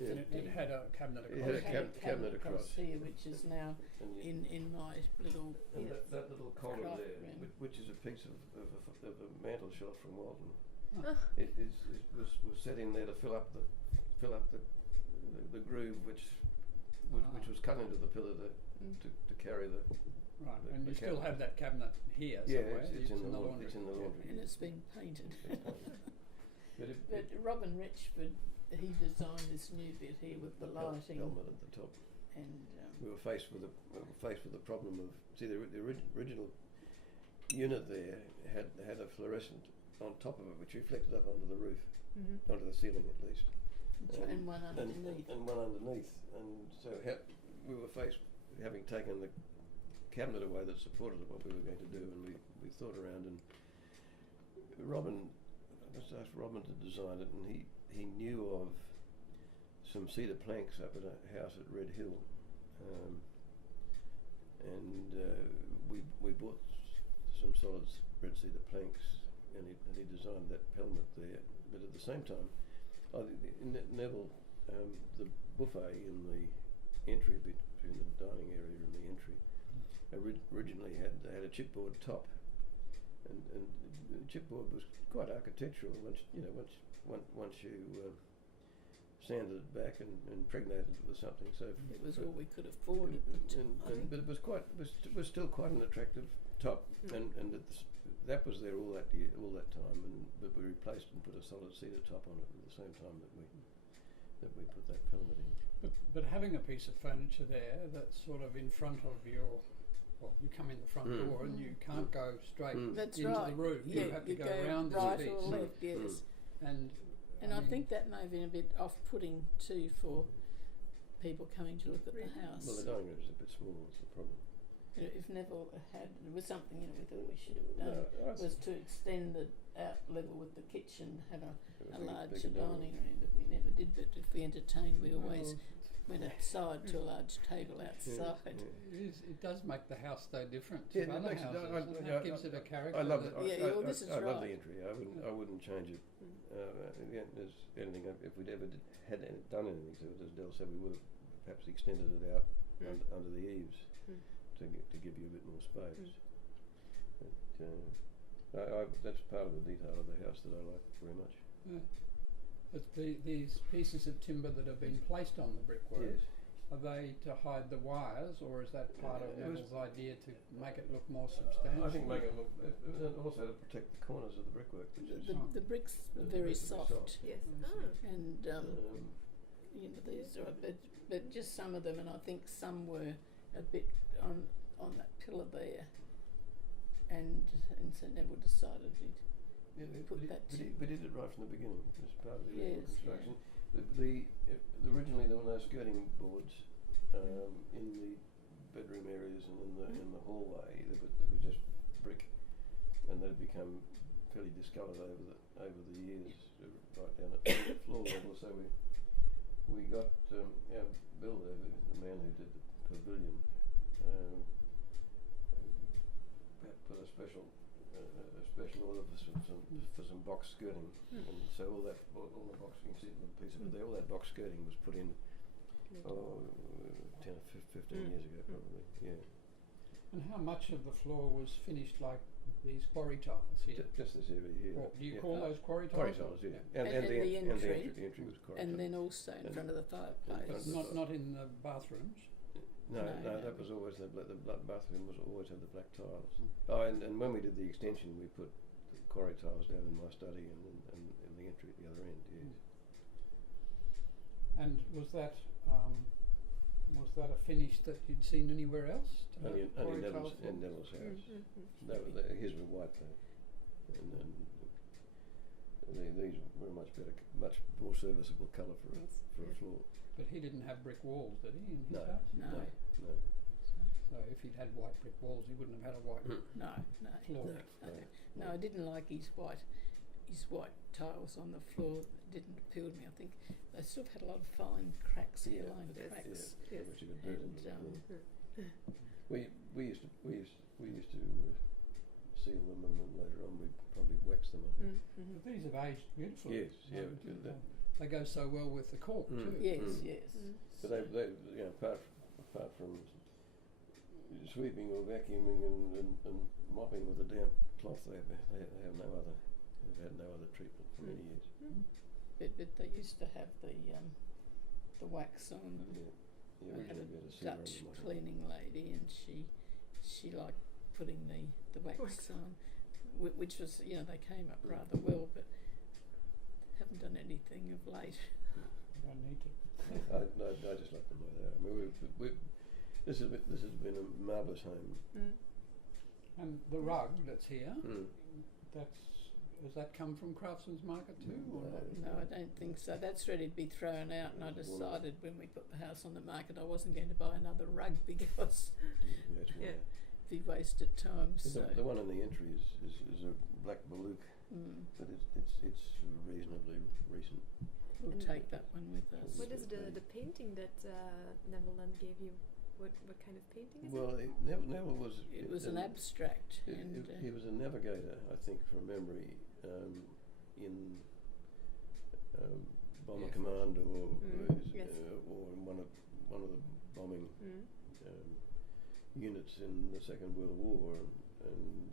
It had a cabinet across. It had a cabinet across here, which is now in my little. And that little column there, room. which is a piece of a mantel shelf from Walton, it was set in there to fill up the groove which was cut into the pillar to carry the. Right, and you still have that cabinet here somewhere. It's in the laundry. It's in the laundry. And it's been painted. But Robin Richford, he designed this new bit here with the lighting. Element at the top. And we were faced with the problem of the original unit there had a fluorescent on top of it which reflected up onto the roof, onto the ceiling at least. And one underneath. And one underneath. And so we were faced having taken the cabinet away that supported what we were going to do, and we thought around, and I just asked Robin to design it, and he knew of some cedar planks up at a house at Red Hill, and we bought some solid red cedar planks he designed that pelmet there. But at the same time, Neville, the buffet in the entry between the dining area and the entry originally had a chipboard top, and the chipboard was quite architectural. Once you sanded it back and impregnated it with something, so it was all we could afford at the time. But it was still quite an attractive top, and that was there all that time, but we replaced and put a solid cedar top on it at the same time that we put that pelmet in. But having a piece of furniture there that's sort of in front of your, well, you come in the front door and you can't go straight That's into right. the room. Yeah, you have to go right around or this piece. left, yes. And I think that may have been a bit off-putting too for people coming to look at the house. Well, the dining room is a bit small. That's the problem. You know, if Neville had, it was something we thought we should have done, was to extend the out level with the kitchen, have a larger dining room, but we never did. But if we entertained, we always went outside to a large table outside. It does make the house though different to Yeah, other houses. That gives it a character. I love it. This is I love right. the entry. I wouldn't change it. Again, there's anything. If we'd ever had done anything to it, as Dell said, we would have perhaps extended it out under the eaves to give you a bit more space. But that's part of the detail of the house that I like very much. Yeah. But these pieces of timber that have been placed on the brickwork, Yes. are they to hide the wires, or is that part of Neville's idea to make it look more substantial? I think make it look, and also to protect the corners of the brickwork, which is The bricks were very soft. Yes. And these are but just some of them, and I think some were a bit on that pillar there, and so Neville decided we'd put that. We did it right from the beginning. It was part of the original Yes, construction. Originally there were no skirting boards in the bedroom areas and in the hallway. They were just brick, and they'd become fairly discoloured over the years, right down at the floor level. So we got our builder, the man who did the pavilion, put a special order for some box skirting, and so all the box, you can see the piece of it there, all that box skirting was put in 10 or 15 years ago probably. Yeah. And how much of the floor was finished like these quarry tiles here? Just this area here. Or do you call those quarry tiles? Quarry tiles, yeah. And the entry. The entry was quarry And tiles. then also in front of the fireplace. Not in the bathrooms. No, No. that was always the bathroom was always had the black tiles. Oh, and when we did the extension, we put the quarry tiles down in my study and the entry at the other end. Yes. And was that a finish that you'd seen anywhere else? Only Quarry in tiles Neville's house. His were white though, and these were a much more serviceable colour for a floor. But he didn't have brick walls, did he, in his No. house? No. So if he'd had white brick walls, he wouldn't have had a white No. floor. No, I didn't like his white tiles on the floor. It didn't appeal to me. I think they sort of had a lot of fine cracks, line cracks. Yeah, which you could do. We used to seal them, and then later on we'd probably wax them. But these have aged beautifully. Yes, They go so well with the cork too. Yes. But they apart from sweeping or vacuuming and mopping with a damp cloth, they have no other. They've had no other treatment for many years. But they used to have the wax on. I had a Dutch cleaning lady, and she liked putting the wax on, which was they came up rather well, but haven't done anything of late. You don't need to. I just like them where they are. I mean, this has been a marvellous home. And the rug that's here, has that come from Craftsman's Market too? No, I don't think so. That's ready to be thrown out, and I decided when we put the house on the market I wasn't going to buy another rug because it'd be wasted time. So the one in the entry is a black baluch, but it's reasonably recent. We'll take that one with us. What is the painting that Neville gave you? What kind of painting is Well, it? Neville was. It was an abstract, and he was a navigator, I think, from memory, in Bomber Air Command or Yes. or in one of the bombing Mm. units in the Second World War, and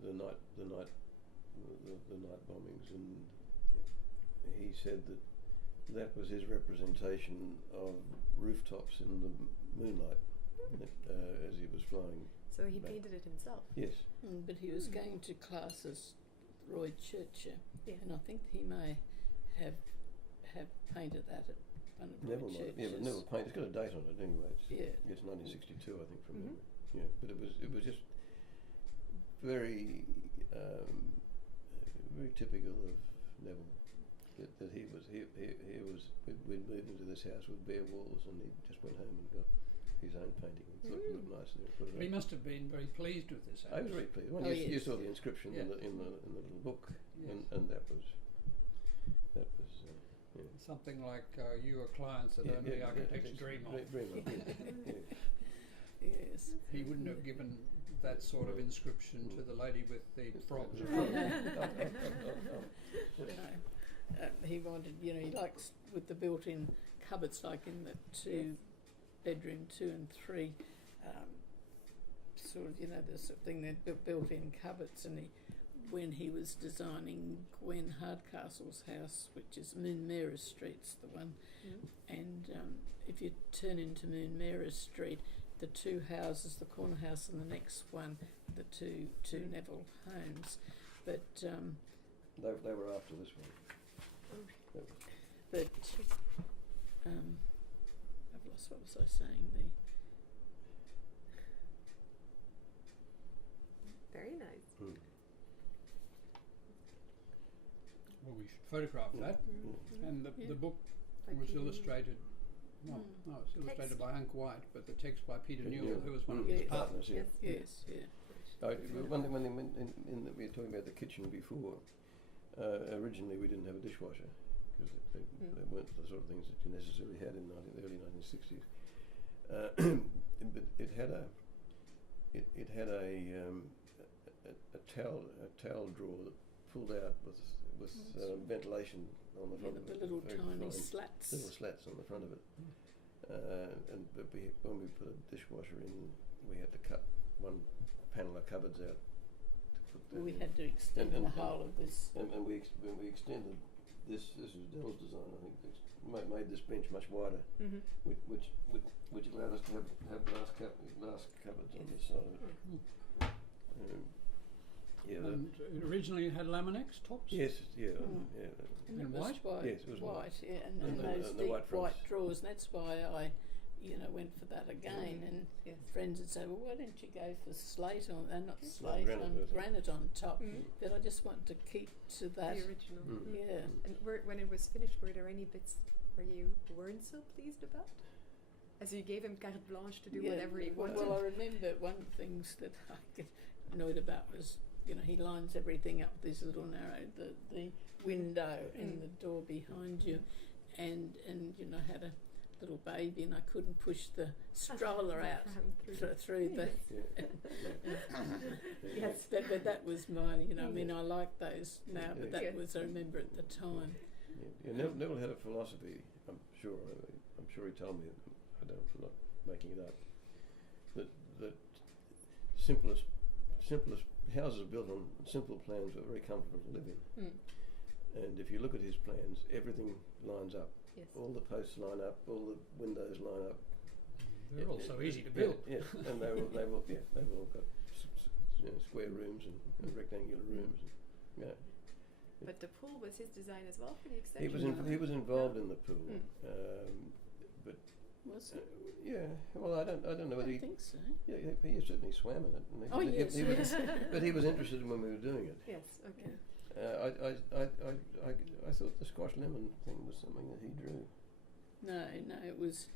the night bombings, and he said that was his representation of rooftops in the moonlight as he was flying. So he back. painted it himself. Yes. but he was going to classes, Roy Churcher, Yeah. and I think he may have painted that at one of Roy Neville might. Churcher's. Yeah, but Neville painted. It's got a date on it anyway. Yeah. It's 1962, I think, from Mhm. memory. Yeah, but it was just very very typical of Neville. That he was we'd moved into this house with bare walls, and he just went home and got his own painting and thought it looked nice and put it But he up. must have been very pleased with this. I was very pleased. Well, Oh, you yes. saw the inscription Yeah. in the little book, Yes. and that was yeah. Something like you are clients that only architects dream of. Dream of, yeah. Yes. He wouldn't have given that sort of inscription to the lady with the frogs. No. He wanted, he likes with the built-in cupboards, like in the bedroom 2 and 3, sort of, the sort of thing, they're built-in cupboards, and when he was designing Gwen Hardcastle's house, which is Moonmera Street's the one, and if you turn into Moonmera Street, the two houses, the corner house and the next one, the two Neville homes, but They were after this one. but I've lost what was I saying. Very nice. Well, we should photograph that. And the book By was Peter illustrated. No, it's illustrated Text. by Hank White, but the text by Peter Peter Newell, Newell. who was one of Yes. his partners. Yeah. Yes, yeah. When we were talking about the kitchen before, originally we didn't have a dishwasher because they weren't the sort of things that you necessarily had in the early 1960s. But it had a towel drawer that pulled out with ventilation on the front of The it. little very tiny fine slats. little slats on the front of it. But when we put a dishwasher in, we had to cut one panel of cupboards out to put that We in. had to extend And the whole of this. And when we extended this is Dell's design, I think, made this bench much wider, which allowed us to have glass cupboards on this side of it. And originally it had Laminex tops. Yes, yeah. And In it was white? Yes, it was white. Yeah, and And those the deep white white fronts. drawers, and that's why I, went for that again. And Yes. friends would say, well, why don't you go for slate on, not Like slate, granite on top. Mm. But I just want to keep to that. The original. Yeah. And when it was finished, were there any bits where you weren't so pleased about? As you gave him carte blanche to do whatever he wanted. Well, I remember one of the things that I get annoyed about was, he lines everything up this little narrow, the window and the door behind you, and had a little baby, and I couldn't push the stroller out through the. Yes. But that was mine. I like those now, but that was, I remember at the time. Neville had a philosophy. I'm sure he told me. I'm not making it up. That simplest houses built on simple plans were very comfortable to live in. And if you look at his plans, everything lines up. Yes. All the posts line up, all the windows line up. They're all so easy to build. Yeah, and they've all got square rooms and rectangular rooms. But the pool was his design as well for the extension. He was involved in the pool, but Was it? yeah. Well, I don't know I whether don't think so. Yeah, he certainly swam in it. And Oh, yes. but he was interested when we were doing it. Yes, okay. I thought the squash lemon thing was something that he drew. No, it was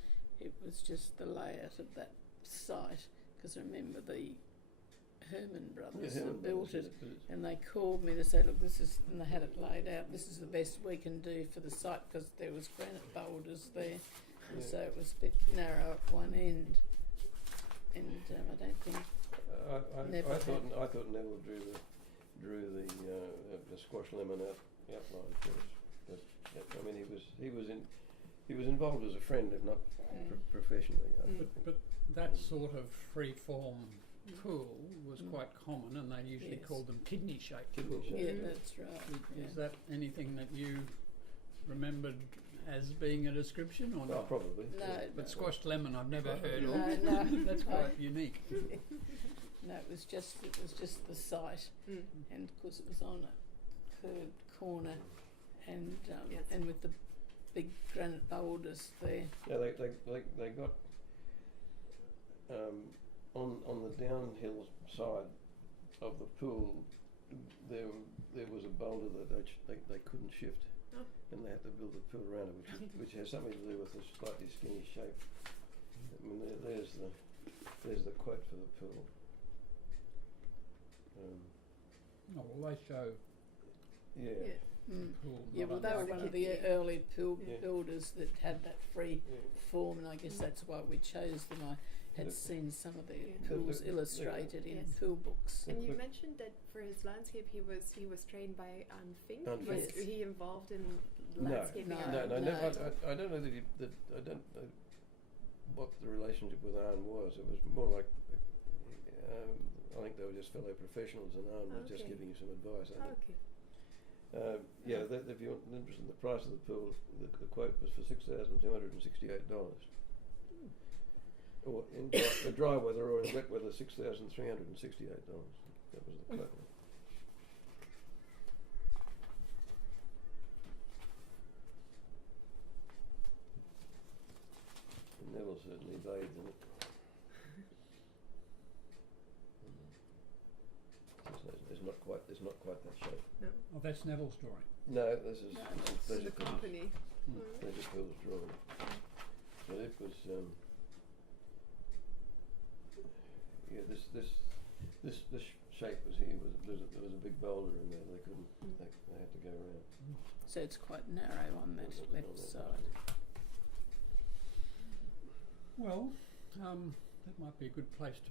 just the layout of that site, because I remember the Herman brothers that built it, and they called me to say, look, and they had it laid out, this is the best we can do for the site, because there was granite boulders there, and so it was a bit narrow at one end, and I don't think I thought Neville drew the squash lemon outline first, but I mean he was involved as a friend, if not professionally. But that sort of free form pool was quite common, and they usually called them kidney shaped pools. Yeah, that's right. Is that anything that you remembered as being a description or not? Probably. No, But squashed lemon I've never heard of. No, That's quite unique. no, it was just the site, and of course it was on a curved corner, and and with the big granite boulders there. Yeah, they got on the downhill side of the pool. There was a boulder that they couldn't shift, and they had to build a pool around it, which has something to do with the slightly skinny shape. I mean, there's the quote for the pool. Well, they show Yeah. pool. Yeah, well, they were one of the early pool builders that had that free form, and I guess that's why we chose them. I had seen some of the pools illustrated in pool books. And you mentioned that for his landscape, he was trained by Fink. Fink. Was Yes. he involved in landscaping? No. No, No. I don't know I don't know what the relationship with Arne was. It was more like I think they were just fellow professionals, and Arne was just giving you some advice. If you're interested in the price of the pool, the quote was for $6,268. Or in dry weather, or in wet weather, $6,368. That was the quote. And Neville certainly bathed in it. It's not quite that shape. No. Oh, that's Neville's drawing. No, this is So the company. Pleasure Pill's drawing. So it was this shape was here. There was a big boulder in there. They couldn't. They had to go around. So it's quite narrow on that left side. Well, that might be a good place to